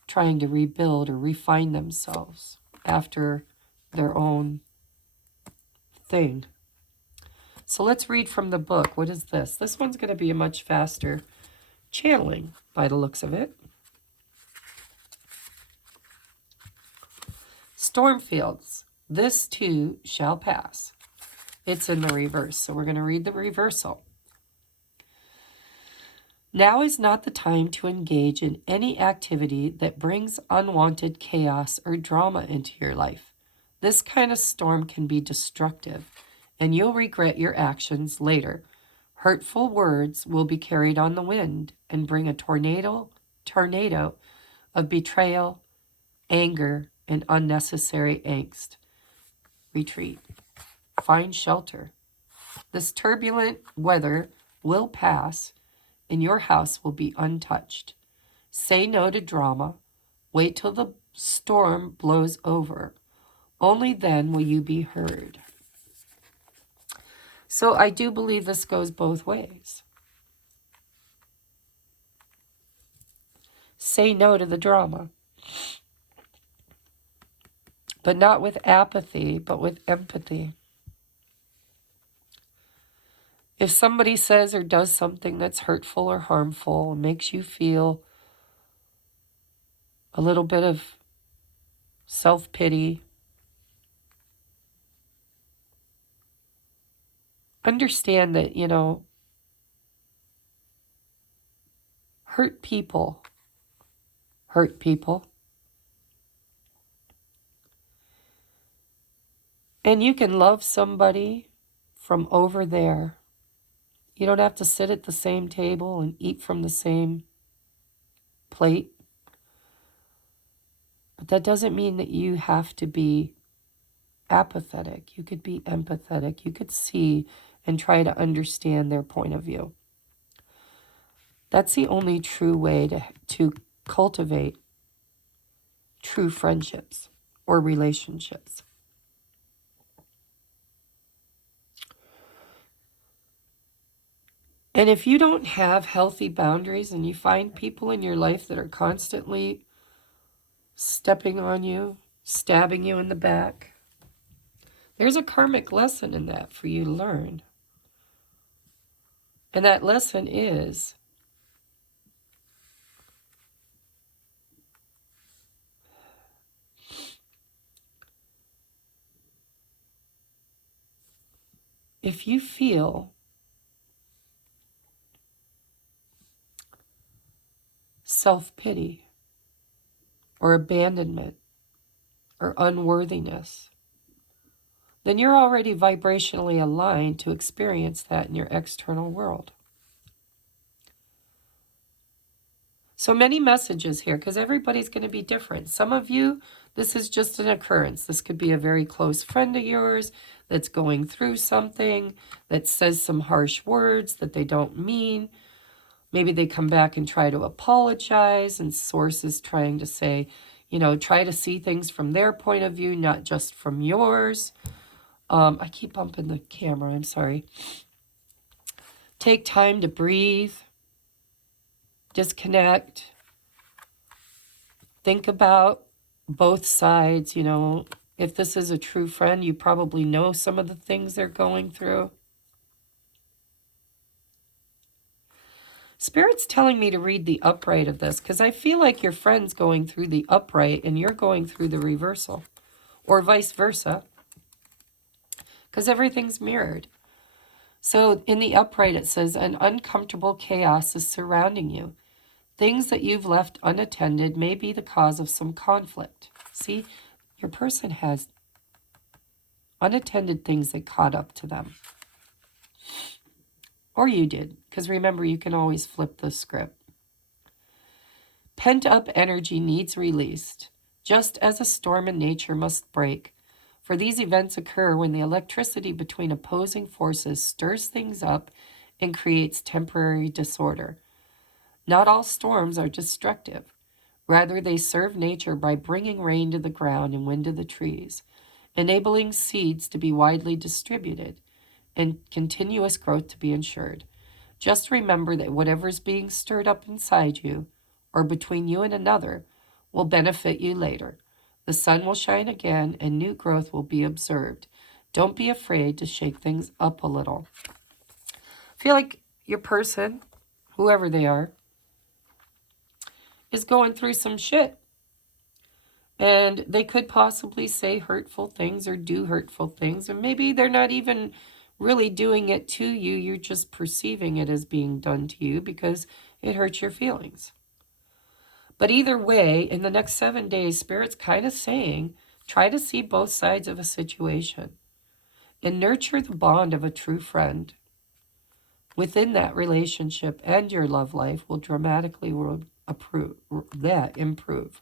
trying to rebuild or refine themselves after their own thing. So let's read from the book. What is this? This one's going to be a much faster channeling by the looks of it. Stormfields, this too shall pass. It's in the reverse, so we're going to read the reversal. Now is not the time to engage in any activity that brings unwanted chaos or drama into your life. This kind of storm can be destructive, and you'll regret your actions later. Hurtful words will be carried on the wind and bring a tornado of betrayal, anger, and unnecessary angst. Retreat. Find shelter. This turbulent weather will pass, and your house will be untouched. Say no to drama. Wait till the storm blows over. Only then will you be heard. So I do believe this goes both ways. Say no to the drama. But not with apathy, but with empathy. If somebody says or does something that's hurtful or harmful and makes you feel a little bit of self-pity, understand that, hurt people hurt people. And you can love somebody from over there. You don't have to sit at the same table and eat from the same plate. But that doesn't mean that you have to be apathetic. You could be empathetic. You could see and try to understand their point of view. That's the only true way to cultivate true friendships or relationships. And if you don't have healthy boundaries and you find people in your life that are constantly stepping on you, stabbing you in the back, there's a karmic lesson in that for you to learn. And that lesson is if you feel self-pity or abandonment or unworthiness, then you're already vibrationally aligned to experience that in your external world. So many messages here, because everybody's going to be different. Some of you, this is just an occurrence. This could be a very close friend of yours that's going through something, that says some harsh words that they don't mean. Maybe they come back and try to apologize, and source is trying to say, try to see things from their point of view, not just from yours. I keep bumping the camera, I'm sorry. Take time to breathe. Disconnect. Think about both sides. If this is a true friend, you probably know some of the things they're going through. Spirit's telling me to read the upright of this because I feel like your friend's going through the upright and you're going through the reversal, or vice versa, because everything's mirrored. So in the upright it says, an uncomfortable chaos is surrounding you. Things that you've left unattended may be the cause of some conflict. See, your person has unattended things that caught up to them. Or you did, because remember, you can always flip the script. Pent-up energy needs released, just as a storm in nature must break. For these events occur when the electricity between opposing forces stirs things up and creates temporary disorder. Not all storms are destructive. Rather, they serve nature by bringing rain to the ground and wind to the trees, enabling seeds to be widely distributed and continuous growth to be ensured. Just remember that whatever's being stirred up inside you or between you and another will benefit you later. The sun will shine again and new growth will be observed. Don't be afraid to shake things up a little. I feel like your person, whoever they are, is going through some shit. And they could possibly say hurtful things or do hurtful things. And maybe they're not even really doing it to you. You're just perceiving it as being done to you because it hurts your feelings. But either way, in the next 7 days, Spirit's kind of saying, try to see both sides of a situation and nurture the bond of a true friend. Within that relationship and your love life will dramatically improve.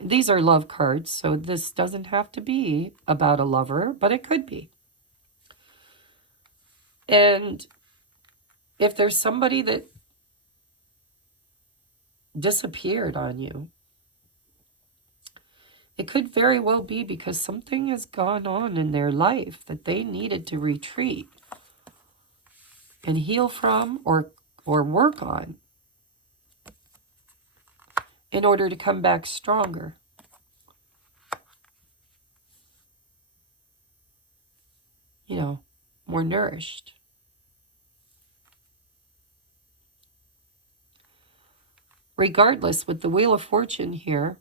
These are love cards, so this doesn't have to be about a lover, but it could be. And if there's somebody that disappeared on you, it could very well be because something has gone on in their life that they needed to retreat and heal from or work on in order to come back stronger. You know, more nourished. Regardless, with the Wheel of Fortune here,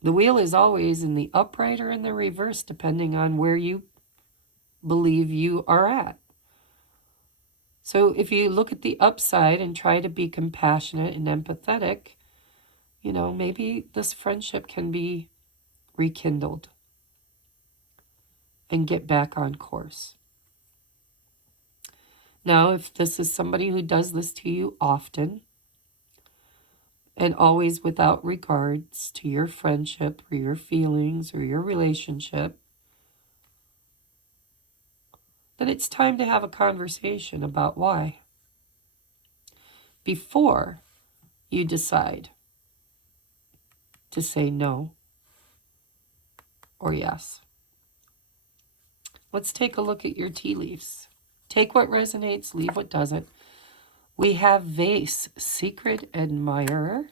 the wheel is always in the upright or in the reverse, depending on where you believe you are at. So if you look at the upside and try to be compassionate and empathetic, you know, maybe this friendship can be rekindled and get back on course. Now, if this is somebody who does this to you often, and always without regards to your friendship or your feelings or your relationship, then it's time to have a conversation about why. Before you decide to say no or yes. Let's take a look at your tea leaves. Take what resonates, leave what doesn't. We have Vase, Secret Admirer.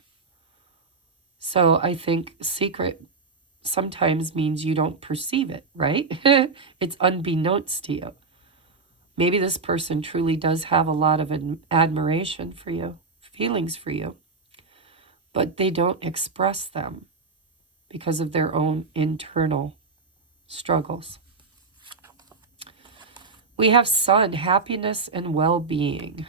So I think secret sometimes means you don't perceive it, right? It's unbeknownst to you. Maybe this person truly does have a lot of admiration for you, feelings for you, but they don't express them because of their own internal struggles. We have Sun, happiness and well-being.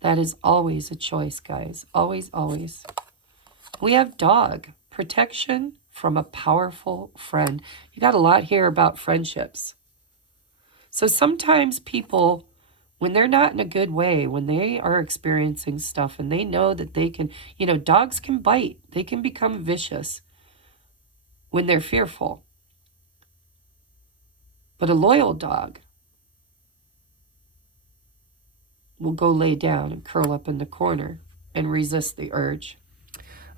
That is always a choice, guys. Always, always. We have Dog, protection from a powerful friend. You got a lot here about friendships. So sometimes people, when they're not in a good way, when they are experiencing stuff and they know that they can, you know, dogs can bite. They can become vicious when they're fearful. But a loyal dog will go lay down and curl up in the corner and resist the urge.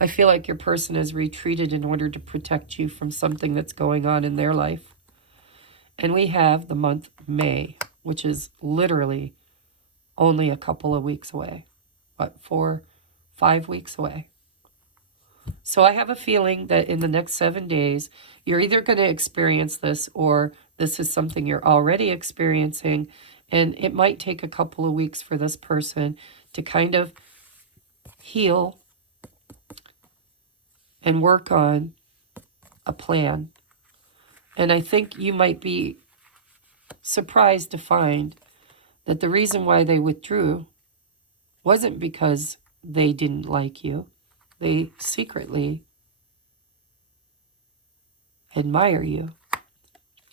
I feel like your person has retreated in order to protect you from something that's going on in their life. And we have the month May, which is literally only a couple of weeks away. What, 4-5 weeks away? So I have a feeling that in the next 7 days, you're either going to experience this or this is something you're already experiencing. And it might take a couple of weeks for this person to kind of heal and work on a plan. And I think you might be surprised to find that the reason why they withdrew wasn't because they didn't like you. They secretly admire you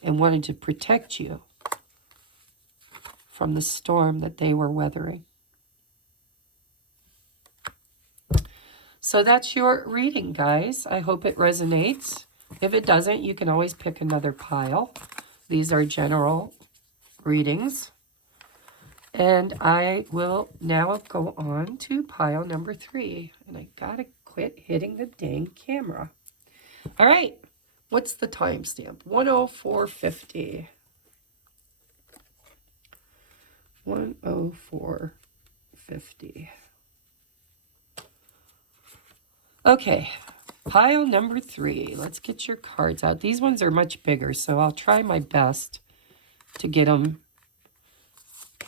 and wanted to protect you from the storm that they were weathering. So that's your reading, guys. I hope it resonates. If it doesn't, you can always pick another pile. These are general readings. And I will now go on to pile number 3. And I gotta quit hitting the dang camera. All right. What's the timestamp? 104:50. 104.50. Okay, pile number 3. Let's get your cards out. These ones are much bigger, so I'll try my best to get them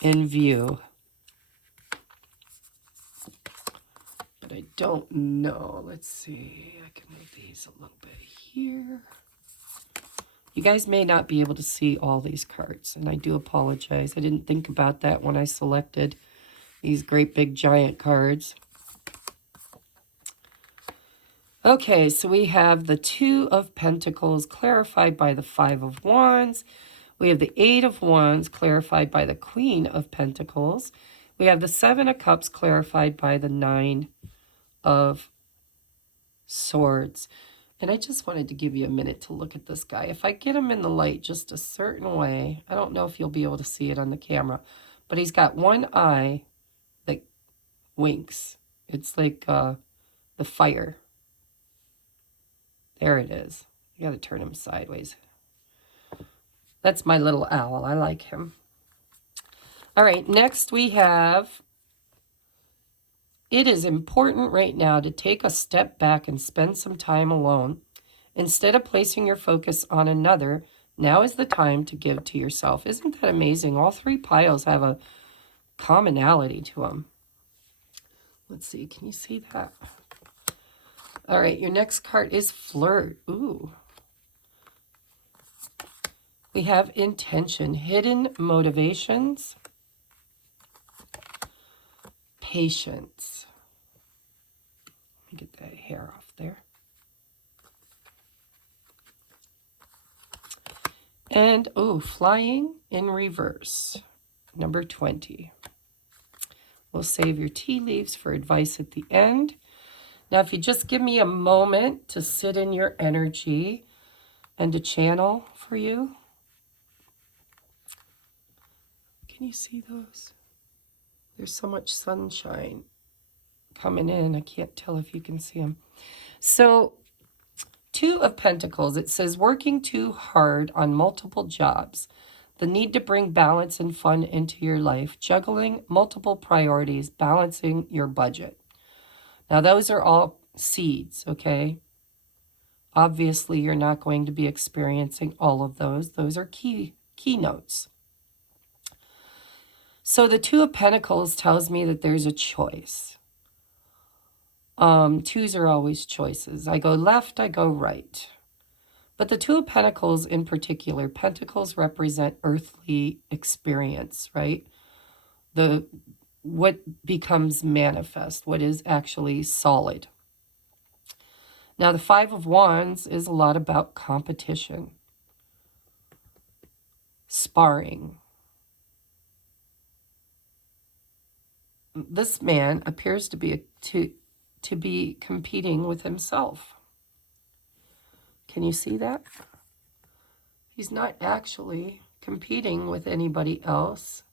in view. But I don't know. Let's see. I can move these a little bit here. You guys may not be able to see all these cards, and I do apologize. I didn't think about that when I selected these great big giant cards. Okay, so we have the 2 of Pentacles clarified by the 5 of Wands. We have the 8 of Wands clarified by the Queen of Pentacles. We have the 7 of Cups clarified by the 9 of Swords. And I just wanted to give you a minute to look at this guy. If I get him in the light just a certain way, I don't know if you'll be able to see it on the camera, but he's got one eye that winks. It's like the fire. There it is. You got to turn him sideways. That's my little owl. I like him. All right, next we have, it is important right now to take a step back and spend some time alone. Instead of placing your focus on another, now is the time to give to yourself. Isn't that amazing? All 3 piles have a commonality to them. Let's see, can you see that? All right, your next card is Flirt. Ooh. We have Intention, Hidden Motivations, Patience. Let me get that hair off there. And, oh, Flying in Reverse, number 20. We'll save your tea leaves for advice at the end. Now, if you just give me a moment to sit in your energy and to channel for you. Can you see those? There's so much sunshine coming in. I can't tell if you can see them. So, 2 of Pentacles, it says working too hard on multiple jobs, the need to bring balance and fun into your life, juggling multiple priorities, balancing your budget. Now, those are all seeds, okay? Obviously, you're not going to be experiencing all of those. Those are keynotes. So the 2 of Pentacles tells me that there's a choice. 2s are always choices. I go left, I go right. But the 2 of Pentacles in particular, Pentacles represent earthly experience, right? What becomes manifest, what is actually solid. Now the 5 of Wands is a lot about competition, sparring. This man appears to be competing with himself. Can you see that? He's not actually competing with anybody else.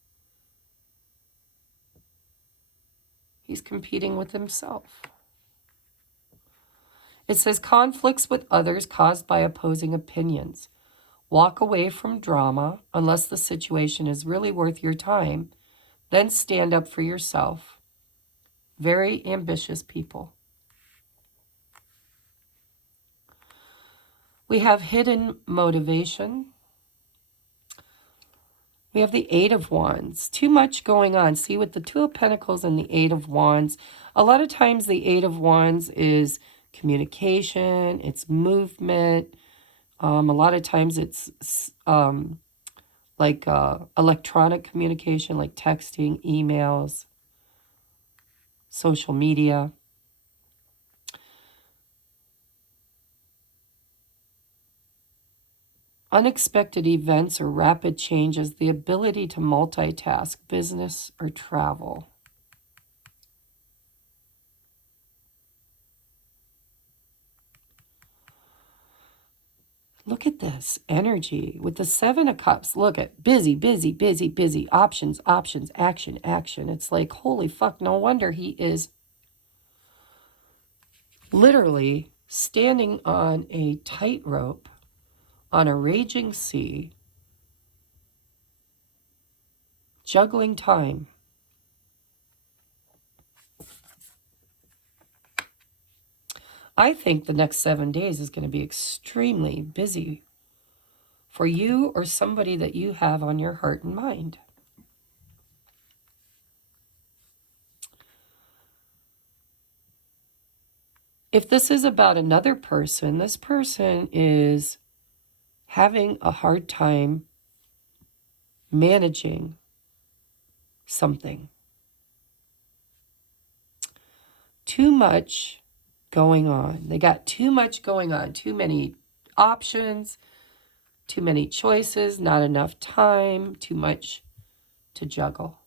He's competing with himself. It says conflicts with others caused by opposing opinions. Walk away from drama unless the situation is really worth your time. Then stand up for yourself. Very ambitious people. We have hidden motivation. We have the 8 of Wands. Too much going on. See, with the 2 of Pentacles and the 8 of Wands, a lot of times the 8 of Wands is communication, it's movement. A lot of times it's like electronic communication, like texting, emails, social media. Unexpected events or rapid changes, the ability to multitask, business or travel. Look at this energy with the 7 of Cups. Look at busy, busy, busy, busy. Options, options, action, action. It's like, holy fuck, no wonder he is literally standing on a tightrope on a raging sea, juggling time. I think the next 7 days is going to be extremely busy for you or somebody that you have on your heart and mind. If this is about another person, this person is having a hard time managing something. Too much going on. They got too much going on, too many options, too many choices, not enough time, too much to juggle.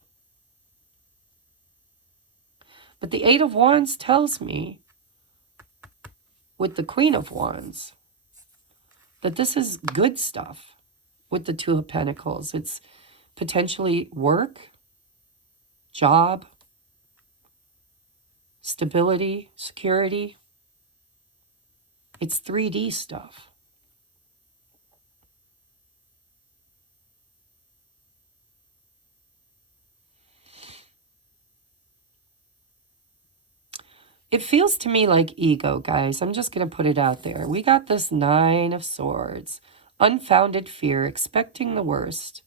But the Eight of Wands tells me, with the Queen of Wands, that this is good stuff with the Two of Pentacles. It's potentially work, job, stability, security. It's 3D stuff. It feels to me like ego, guys. I'm just going to put it out there. We got this Nine of Swords. Unfounded fear, expecting the worst,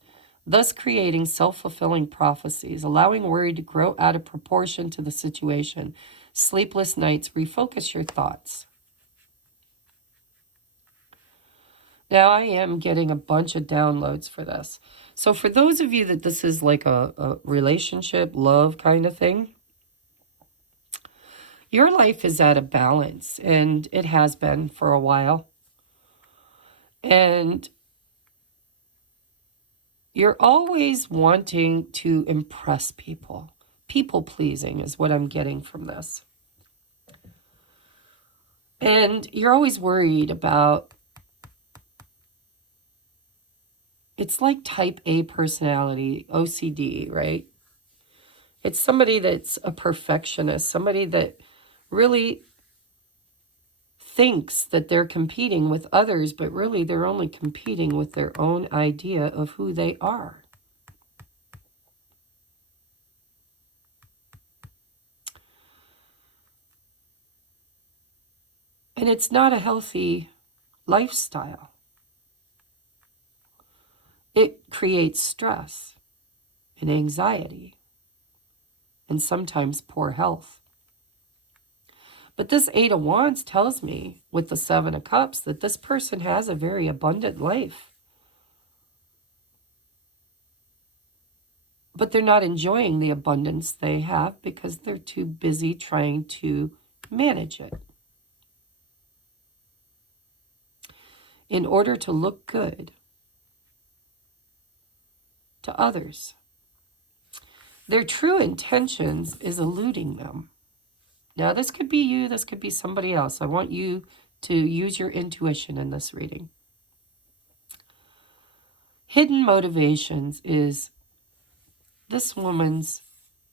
thus creating self-fulfilling prophecies, allowing worry to grow out of proportion to the situation. Sleepless nights, refocus your thoughts. Now I am getting a bunch of downloads for this. So for those of you that this is like a relationship, love kind of thing, your life is at a balance, and it has been for a while. And you're always wanting to impress people. People pleasing is what I'm getting from this. And you're always worried about, it's like type A personality, OCD, right? It's somebody that's a perfectionist, somebody that really thinks that they're competing with others, but really they're only competing with their own idea of who they are. And it's not a healthy lifestyle. It creates stress and anxiety and sometimes poor health. But this Eight of Wands tells me, with the Seven of Cups, that this person has a very abundant life. But they're not enjoying the abundance they have because they're too busy trying to manage it in order to look good to others. Their true intentions is eluding them. Now, this could be you, this could be somebody else. I want you to use your intuition in this reading. Hidden motivations is this woman's,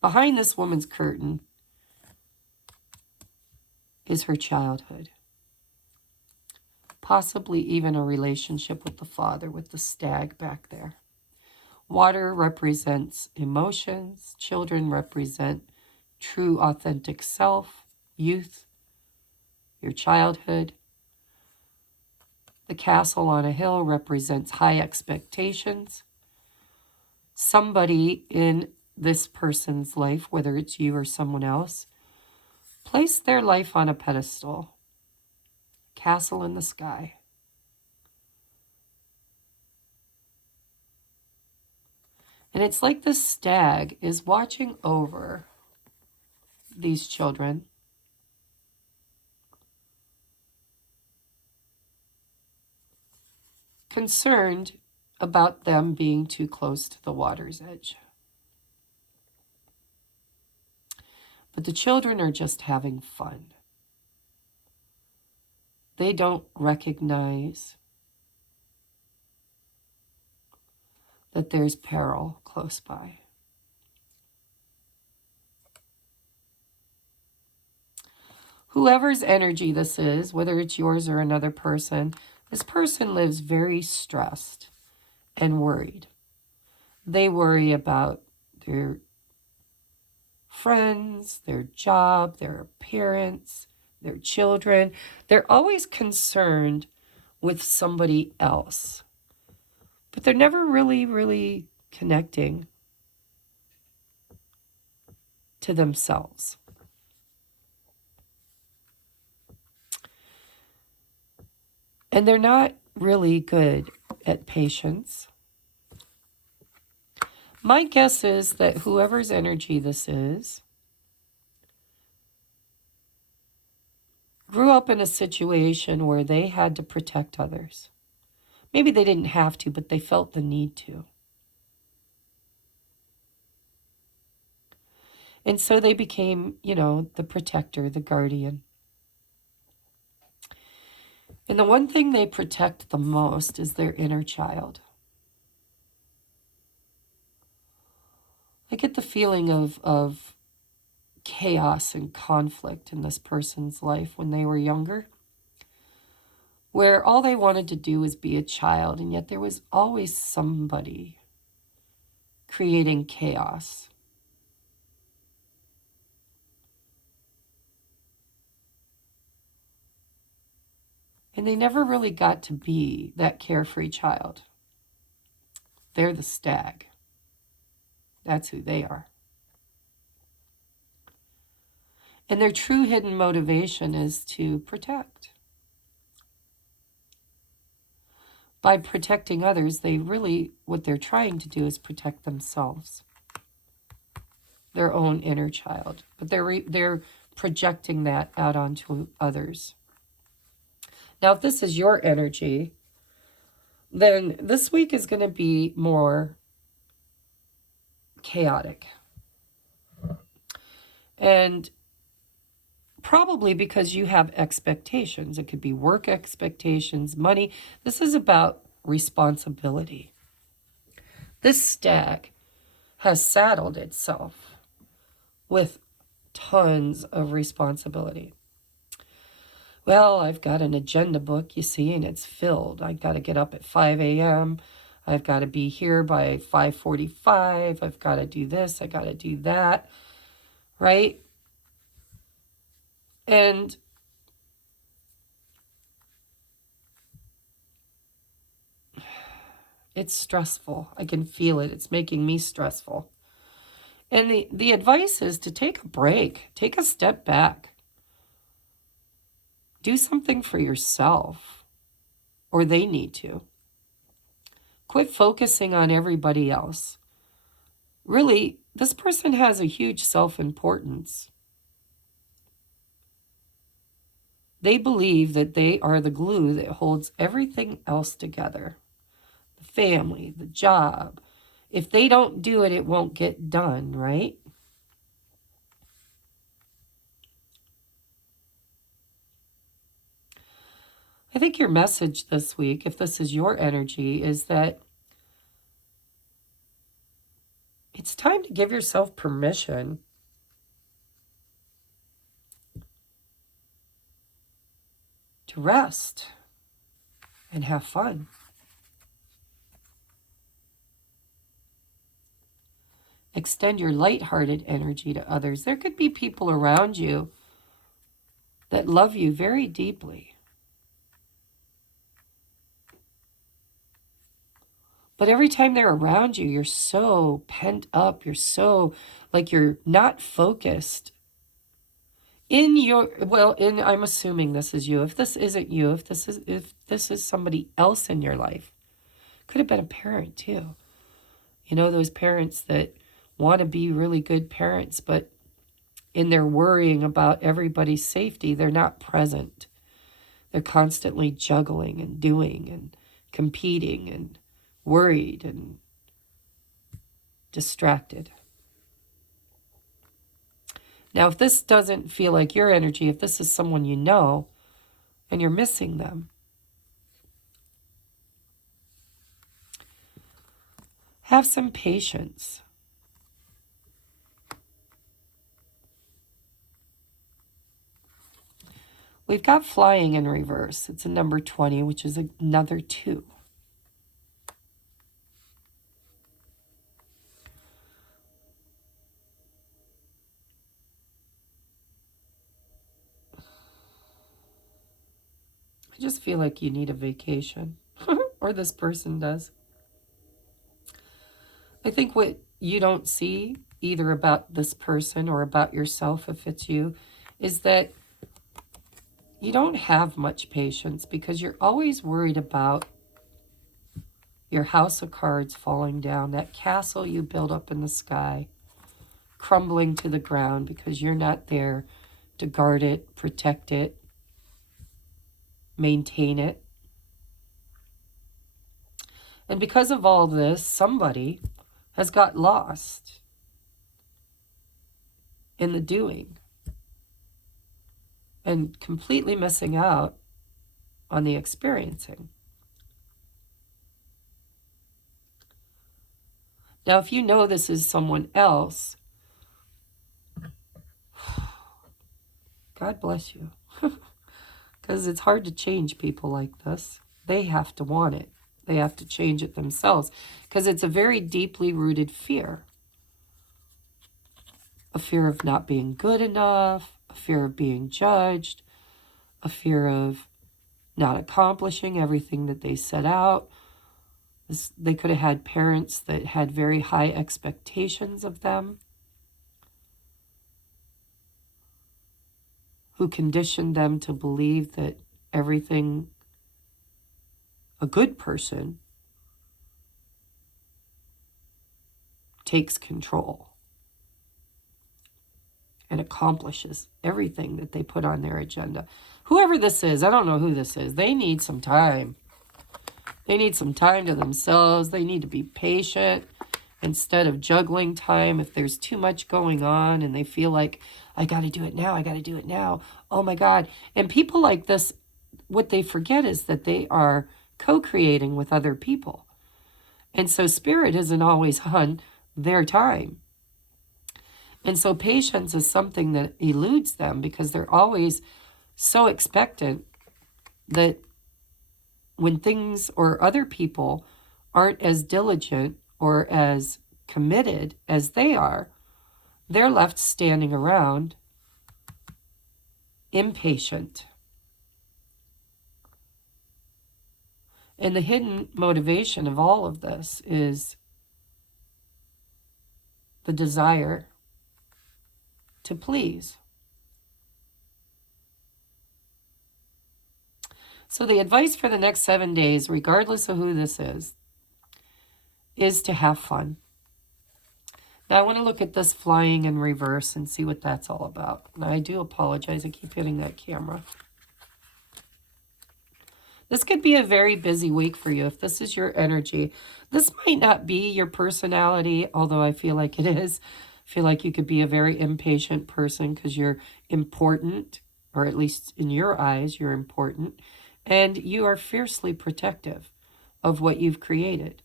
behind this woman's curtain is her childhood. Possibly even a relationship with the father, with the stag back there. Water represents emotions. Children represent true, authentic self, youth, your childhood. The castle on a hill represents high expectations. Somebody in this person's life, whether it's you or someone else, place their life on a pedestal. Castle in the sky. And it's like the stag is watching over these children, concerned about them being too close to the water's edge. But the children are just having fun. They don't recognize that there's peril close by. Whoever's energy this is, whether it's yours or another person, this person lives very stressed and worried. They worry about their friends, their job, their parents, their children. They're always concerned with somebody else, but they're never really connecting to themselves. And they're not really good at patience. My guess is that whoever's energy this is grew up in a situation where they had to protect others. Maybe they didn't have to, but they felt the need to. And so they became, the protector, the guardian. And the one thing they protect the most is their inner child. I get the feeling of chaos and conflict in this person's life when they were younger, where all they wanted to do was be a child, and yet there was always somebody creating chaos. And they never really got to be that carefree child. They're the stag. That's who they are. And their true hidden motivation is to protect. By protecting others, what they're trying to do is protect themselves, their own inner child. But they're projecting that out onto others. Now, if this is your energy, then this week is going to be more chaotic. And probably because you have expectations. It could be work expectations, money. This is about responsibility. This stag has saddled itself with tons of responsibility. Well, I've got an agenda book, you see, and it's filled. I've got to get up at 5 a.m. I've got to be here by 5:45. I've got to do this. I got to do that, right? And it's stressful. I can feel it. It's making me stressful. And the advice is to take a break. Take a step back. Do something for yourself, or they need to. Quit focusing on everybody else. Really, this person has a huge self-importance. They believe that they are the glue that holds everything else together. The family, the job. If they don't do it, it won't get done, right? I think your message this week, if this is your energy, is that it's time to give yourself permission to rest and have fun. Extend your lighthearted energy to others. There could be people around you that love you very deeply. But every time they're around you, you're so pent up. You're so, like, you're not focused. I'm assuming this is you. If this isn't you, if this is somebody else in your life, could have been a parent too. Those parents that want to be really good parents, but in their worrying about everybody's safety, they're not present. They're constantly juggling and doing and competing and worried and distracted. Now, if this doesn't feel like your energy, if this is someone you know and you're missing them, have some patience. We've got flying in reverse. It's a number 20, which is another 2. I just feel like you need a vacation, or this person does. I think what you don't see, either about this person or about yourself, if it's you, is that you don't have much patience because you're always worried about your house of cards falling down, that castle you build up in the sky, crumbling to the ground because you're not there to guard it, protect it, maintain it. And because of all this, somebody has got lost in the doing and completely missing out on the experiencing. Now, if you know this is someone else, God bless you. Because it's hard to change people like this. They have to want it. They have to change it themselves. Because it's a very deeply rooted fear. A fear of not being good enough, a fear of being judged, a fear of not accomplishing everything that they set out. They could have had parents that had very high expectations of them, who conditioned them to believe that everything a good person takes control and accomplishes everything that they put on their agenda. Whoever this is, I don't know who this is, they need some time. They need some time to themselves. They need to be patient instead of juggling time. If there's too much going on and they feel like, I got to do it now, I got to do it now. Oh my God. And people like this, what they forget is that they are co-creating with other people. And so spirit isn't always on their time. And so patience is something that eludes them because they're always so expectant that when things or other people aren't as diligent or as committed as they are, they're left standing around impatient. And the hidden motivation of all of this is the desire to please. So the advice for the next 7 days, regardless of who this is to have fun. Now I want to look at this flying in reverse and see what that's all about. Now I do apologize, I keep hitting that camera. This could be a very busy week for you if this is your energy. This might not be your personality, although I feel like it is. I feel like you could be a very impatient person because you're important, or at least in your eyes, you're important. And you are fiercely protective of what you've created.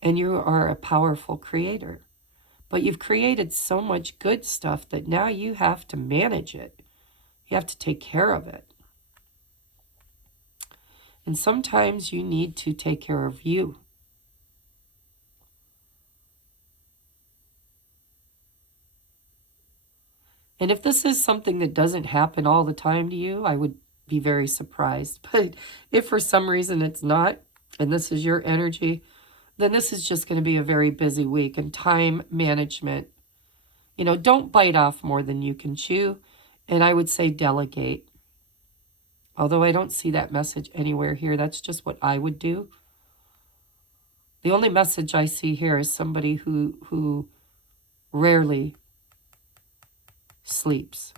And you are a powerful creator. But you've created so much good stuff that now you have to manage it. You have to take care of it. And sometimes you need to take care of you. And if this is something that doesn't happen all the time to you, I would be very surprised. But if for some reason it's not, and this is your energy, then this is just going to be a very busy week. And time management, don't bite off more than you can chew. And I would say delegate. Although I don't see that message anywhere here. That's just what I would do. The only message I see here is somebody who rarely sleeps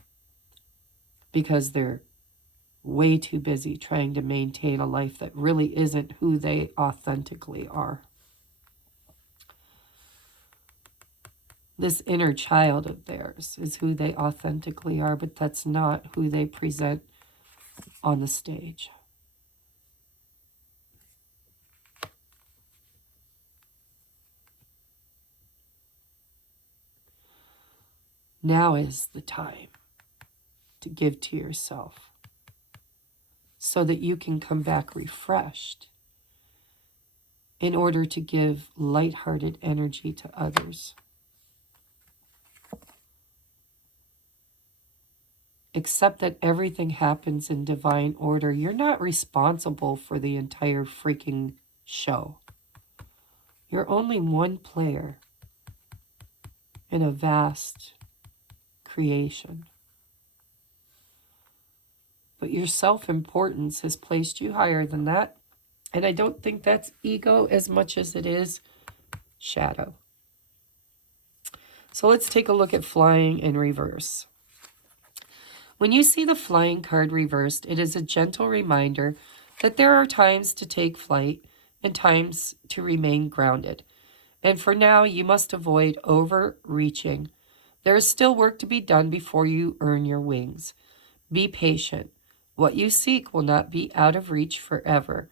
because they're way too busy trying to maintain a life that really isn't who they authentically are. This inner child of theirs is who they authentically are, but that's not who they present on the stage. Now is the time to give to yourself so that you can come back refreshed in order to give lighthearted energy to others. Accept that everything happens in divine order. You're not responsible for the entire freaking show. You're only one player in a vast creation. But your self-importance has placed you higher than that. And I don't think that's ego as much as it is shadow. So let's take a look at flying in reverse. When you see the flying card reversed, it is a gentle reminder that there are times to take flight and times to remain grounded. And for now, you must avoid overreaching. There is still work to be done before you earn your wings. Be patient. What you seek will not be out of reach forever.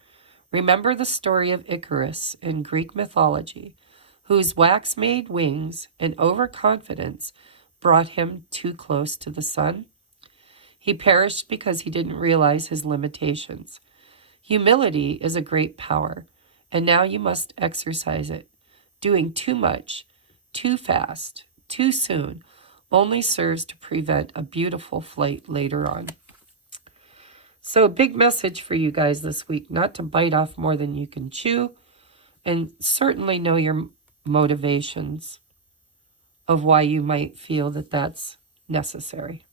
Remember the story of Icarus in Greek mythology, whose wax-made wings and overconfidence brought him too close to the sun. He perished because he didn't realize his limitations. Humility is a great power, and now you must exercise it. Doing too much, too fast, too soon only serves to prevent a beautiful flight later on. So a big message for you guys this week, not to bite off more than you can chew, and certainly know your motivations of why you might feel that that's necessary.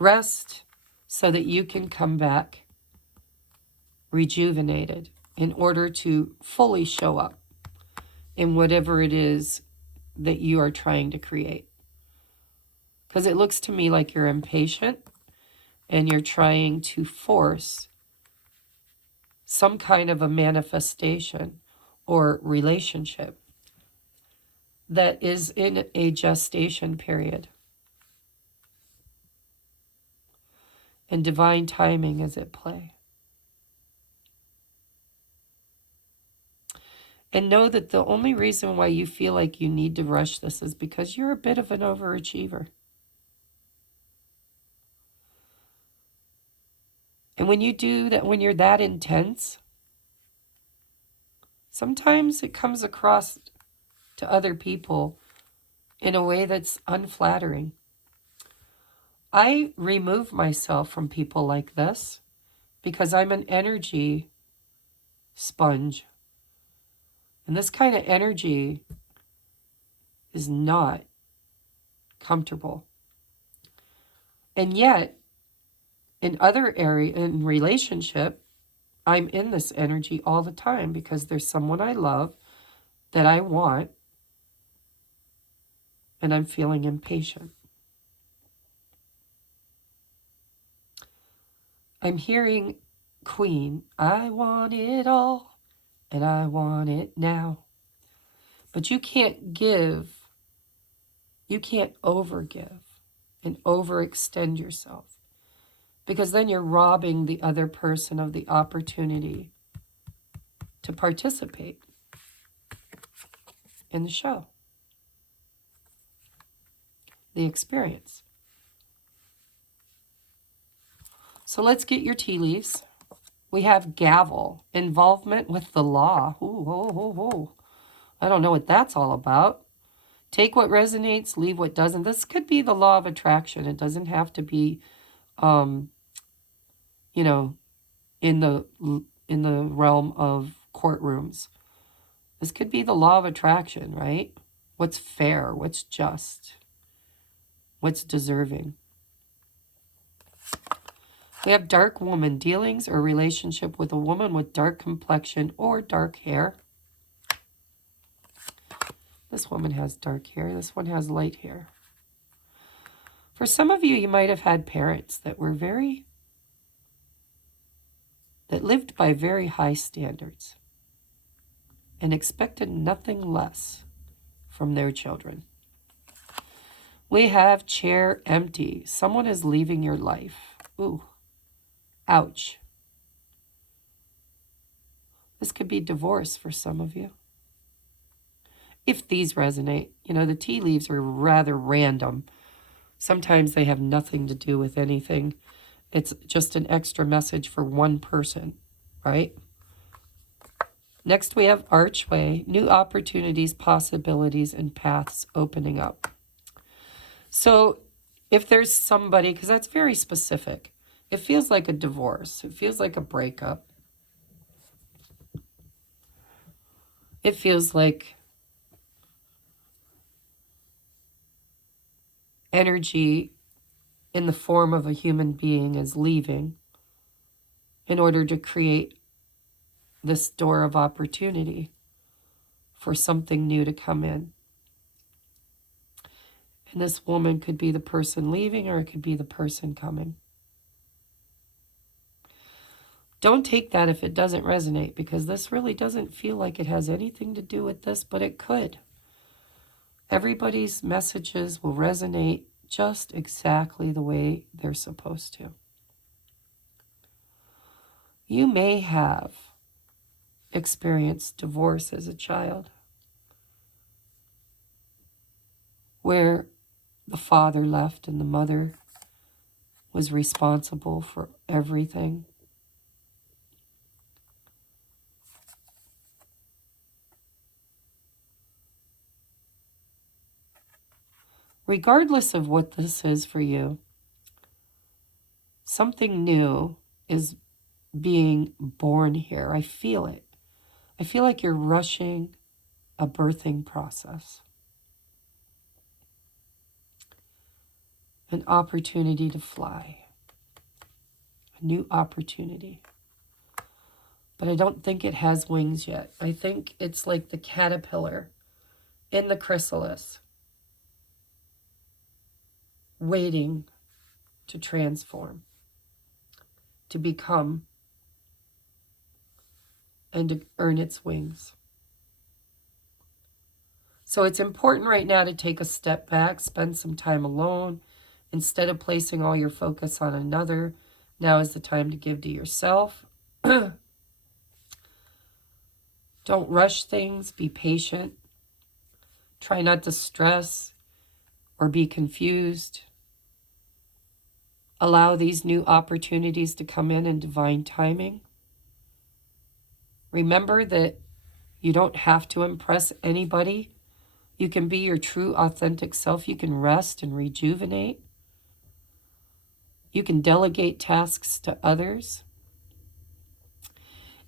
Rest so that you can come back rejuvenated in order to fully show up in whatever it is that you are trying to create. Because it looks to me like you're impatient and you're trying to force some kind of a manifestation or relationship that is in a gestation period. And divine timing is at play. And know that the only reason why you feel like you need to rush this is because you're a bit of an overachiever. And when you do that, when you're that intense, sometimes it comes across to other people in a way that's unflattering. I remove myself from people like this because I'm an energy sponge. And this kind of energy is not comfortable. And yet, in other areas, in relationship, I'm in this energy all the time because there's someone I love that I want, and I'm feeling impatient. I'm hearing Queen, I want it all, and I want it now. But you can't give, you can't overgive and overextend yourself, because then you're robbing the other person of the opportunity to participate in the show, the experience. So let's get your tea leaves. We have gavel, involvement with the law. Ooh, oh, oh, oh. I don't know what that's all about. Take what resonates, leave what doesn't. This could be the law of attraction. It doesn't have to be, you know, in the realm of courtrooms. This could be the law of attraction, right? What's fair, what's just, what's deserving. We have dark woman, dealings or relationship with a woman with dark complexion or dark hair. This woman has dark hair. This one has light hair. For some of you, you might have had parents that were that lived by very high standards and expected nothing less from their children. We have chair empty. Someone is leaving your life. Ooh, ouch. This could be divorce for some of you. If these resonate, you know, the tea leaves are rather random. Sometimes they have nothing to do with anything. It's just an extra message for one person, right? Next, we have archway, new opportunities, possibilities, and paths opening up. So if there's somebody, because that's very specific, it feels like a divorce. It feels like a breakup. It feels like energy in the form of a human being is leaving in order to create this door of opportunity for something new to come in. And this woman could be the person leaving, or it could be the person coming. Don't take that if it doesn't resonate, because this really doesn't feel like it has anything to do with this, but it could. Everybody's messages will resonate just exactly the way they're supposed to. You may have experienced divorce as a child, where the father left and the mother was responsible for everything. Regardless of what this is for you, something new is being born here. I feel it. I feel like you're rushing a birthing process. An opportunity to fly. A new opportunity. But I don't think it has wings yet. I think it's like the caterpillar in the chrysalis, waiting to transform, to become, and to earn its wings. So it's important right now to take a step back, spend some time alone. Instead of placing all your focus on another, now is the time to give to yourself. Don't rush things. Be patient. Try not to stress or be confused. Allow these new opportunities to come in divine timing. Remember that you don't have to impress anybody. You can be your true, authentic self. You can rest and rejuvenate. You can delegate tasks to others.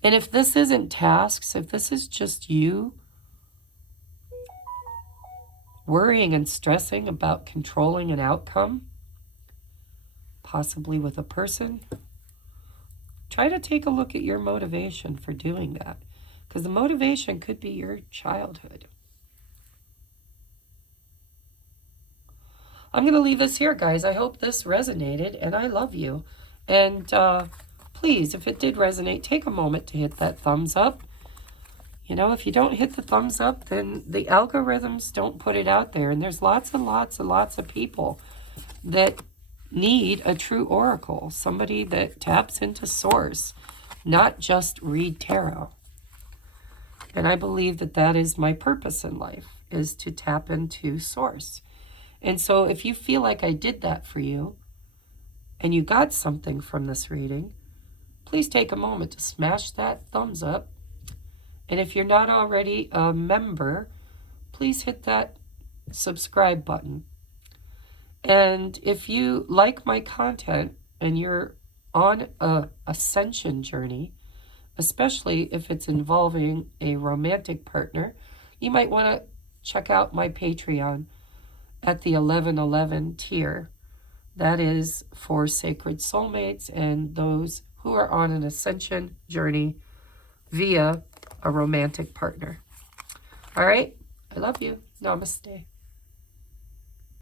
And if this isn't tasks, if this is just you worrying and stressing about controlling an outcome, possibly with a person, try to take a look at your motivation for doing that. Because the motivation could be your childhood. I'm going to leave this here, guys. I hope this resonated, and I love you. And please, if it did resonate, take a moment to hit that thumbs up. You know, if you don't hit the thumbs up, then the algorithms don't put it out there. And there's lots and lots and lots of people that need a true oracle, somebody that taps into source, not just read tarot. And I believe that that is my purpose in life, is to tap into source. And so if you feel like I did that for you and you got something from this reading, please take a moment to smash that thumbs up. And if you're not already a member, please hit that subscribe button. And if you like my content and you're on a ascension journey, especially if it's involving a romantic partner, you might want to check out my Patreon at the 1111 tier. That is for sacred soulmates and those who are on an ascension journey via a romantic partner. All right? I love you. Namaste.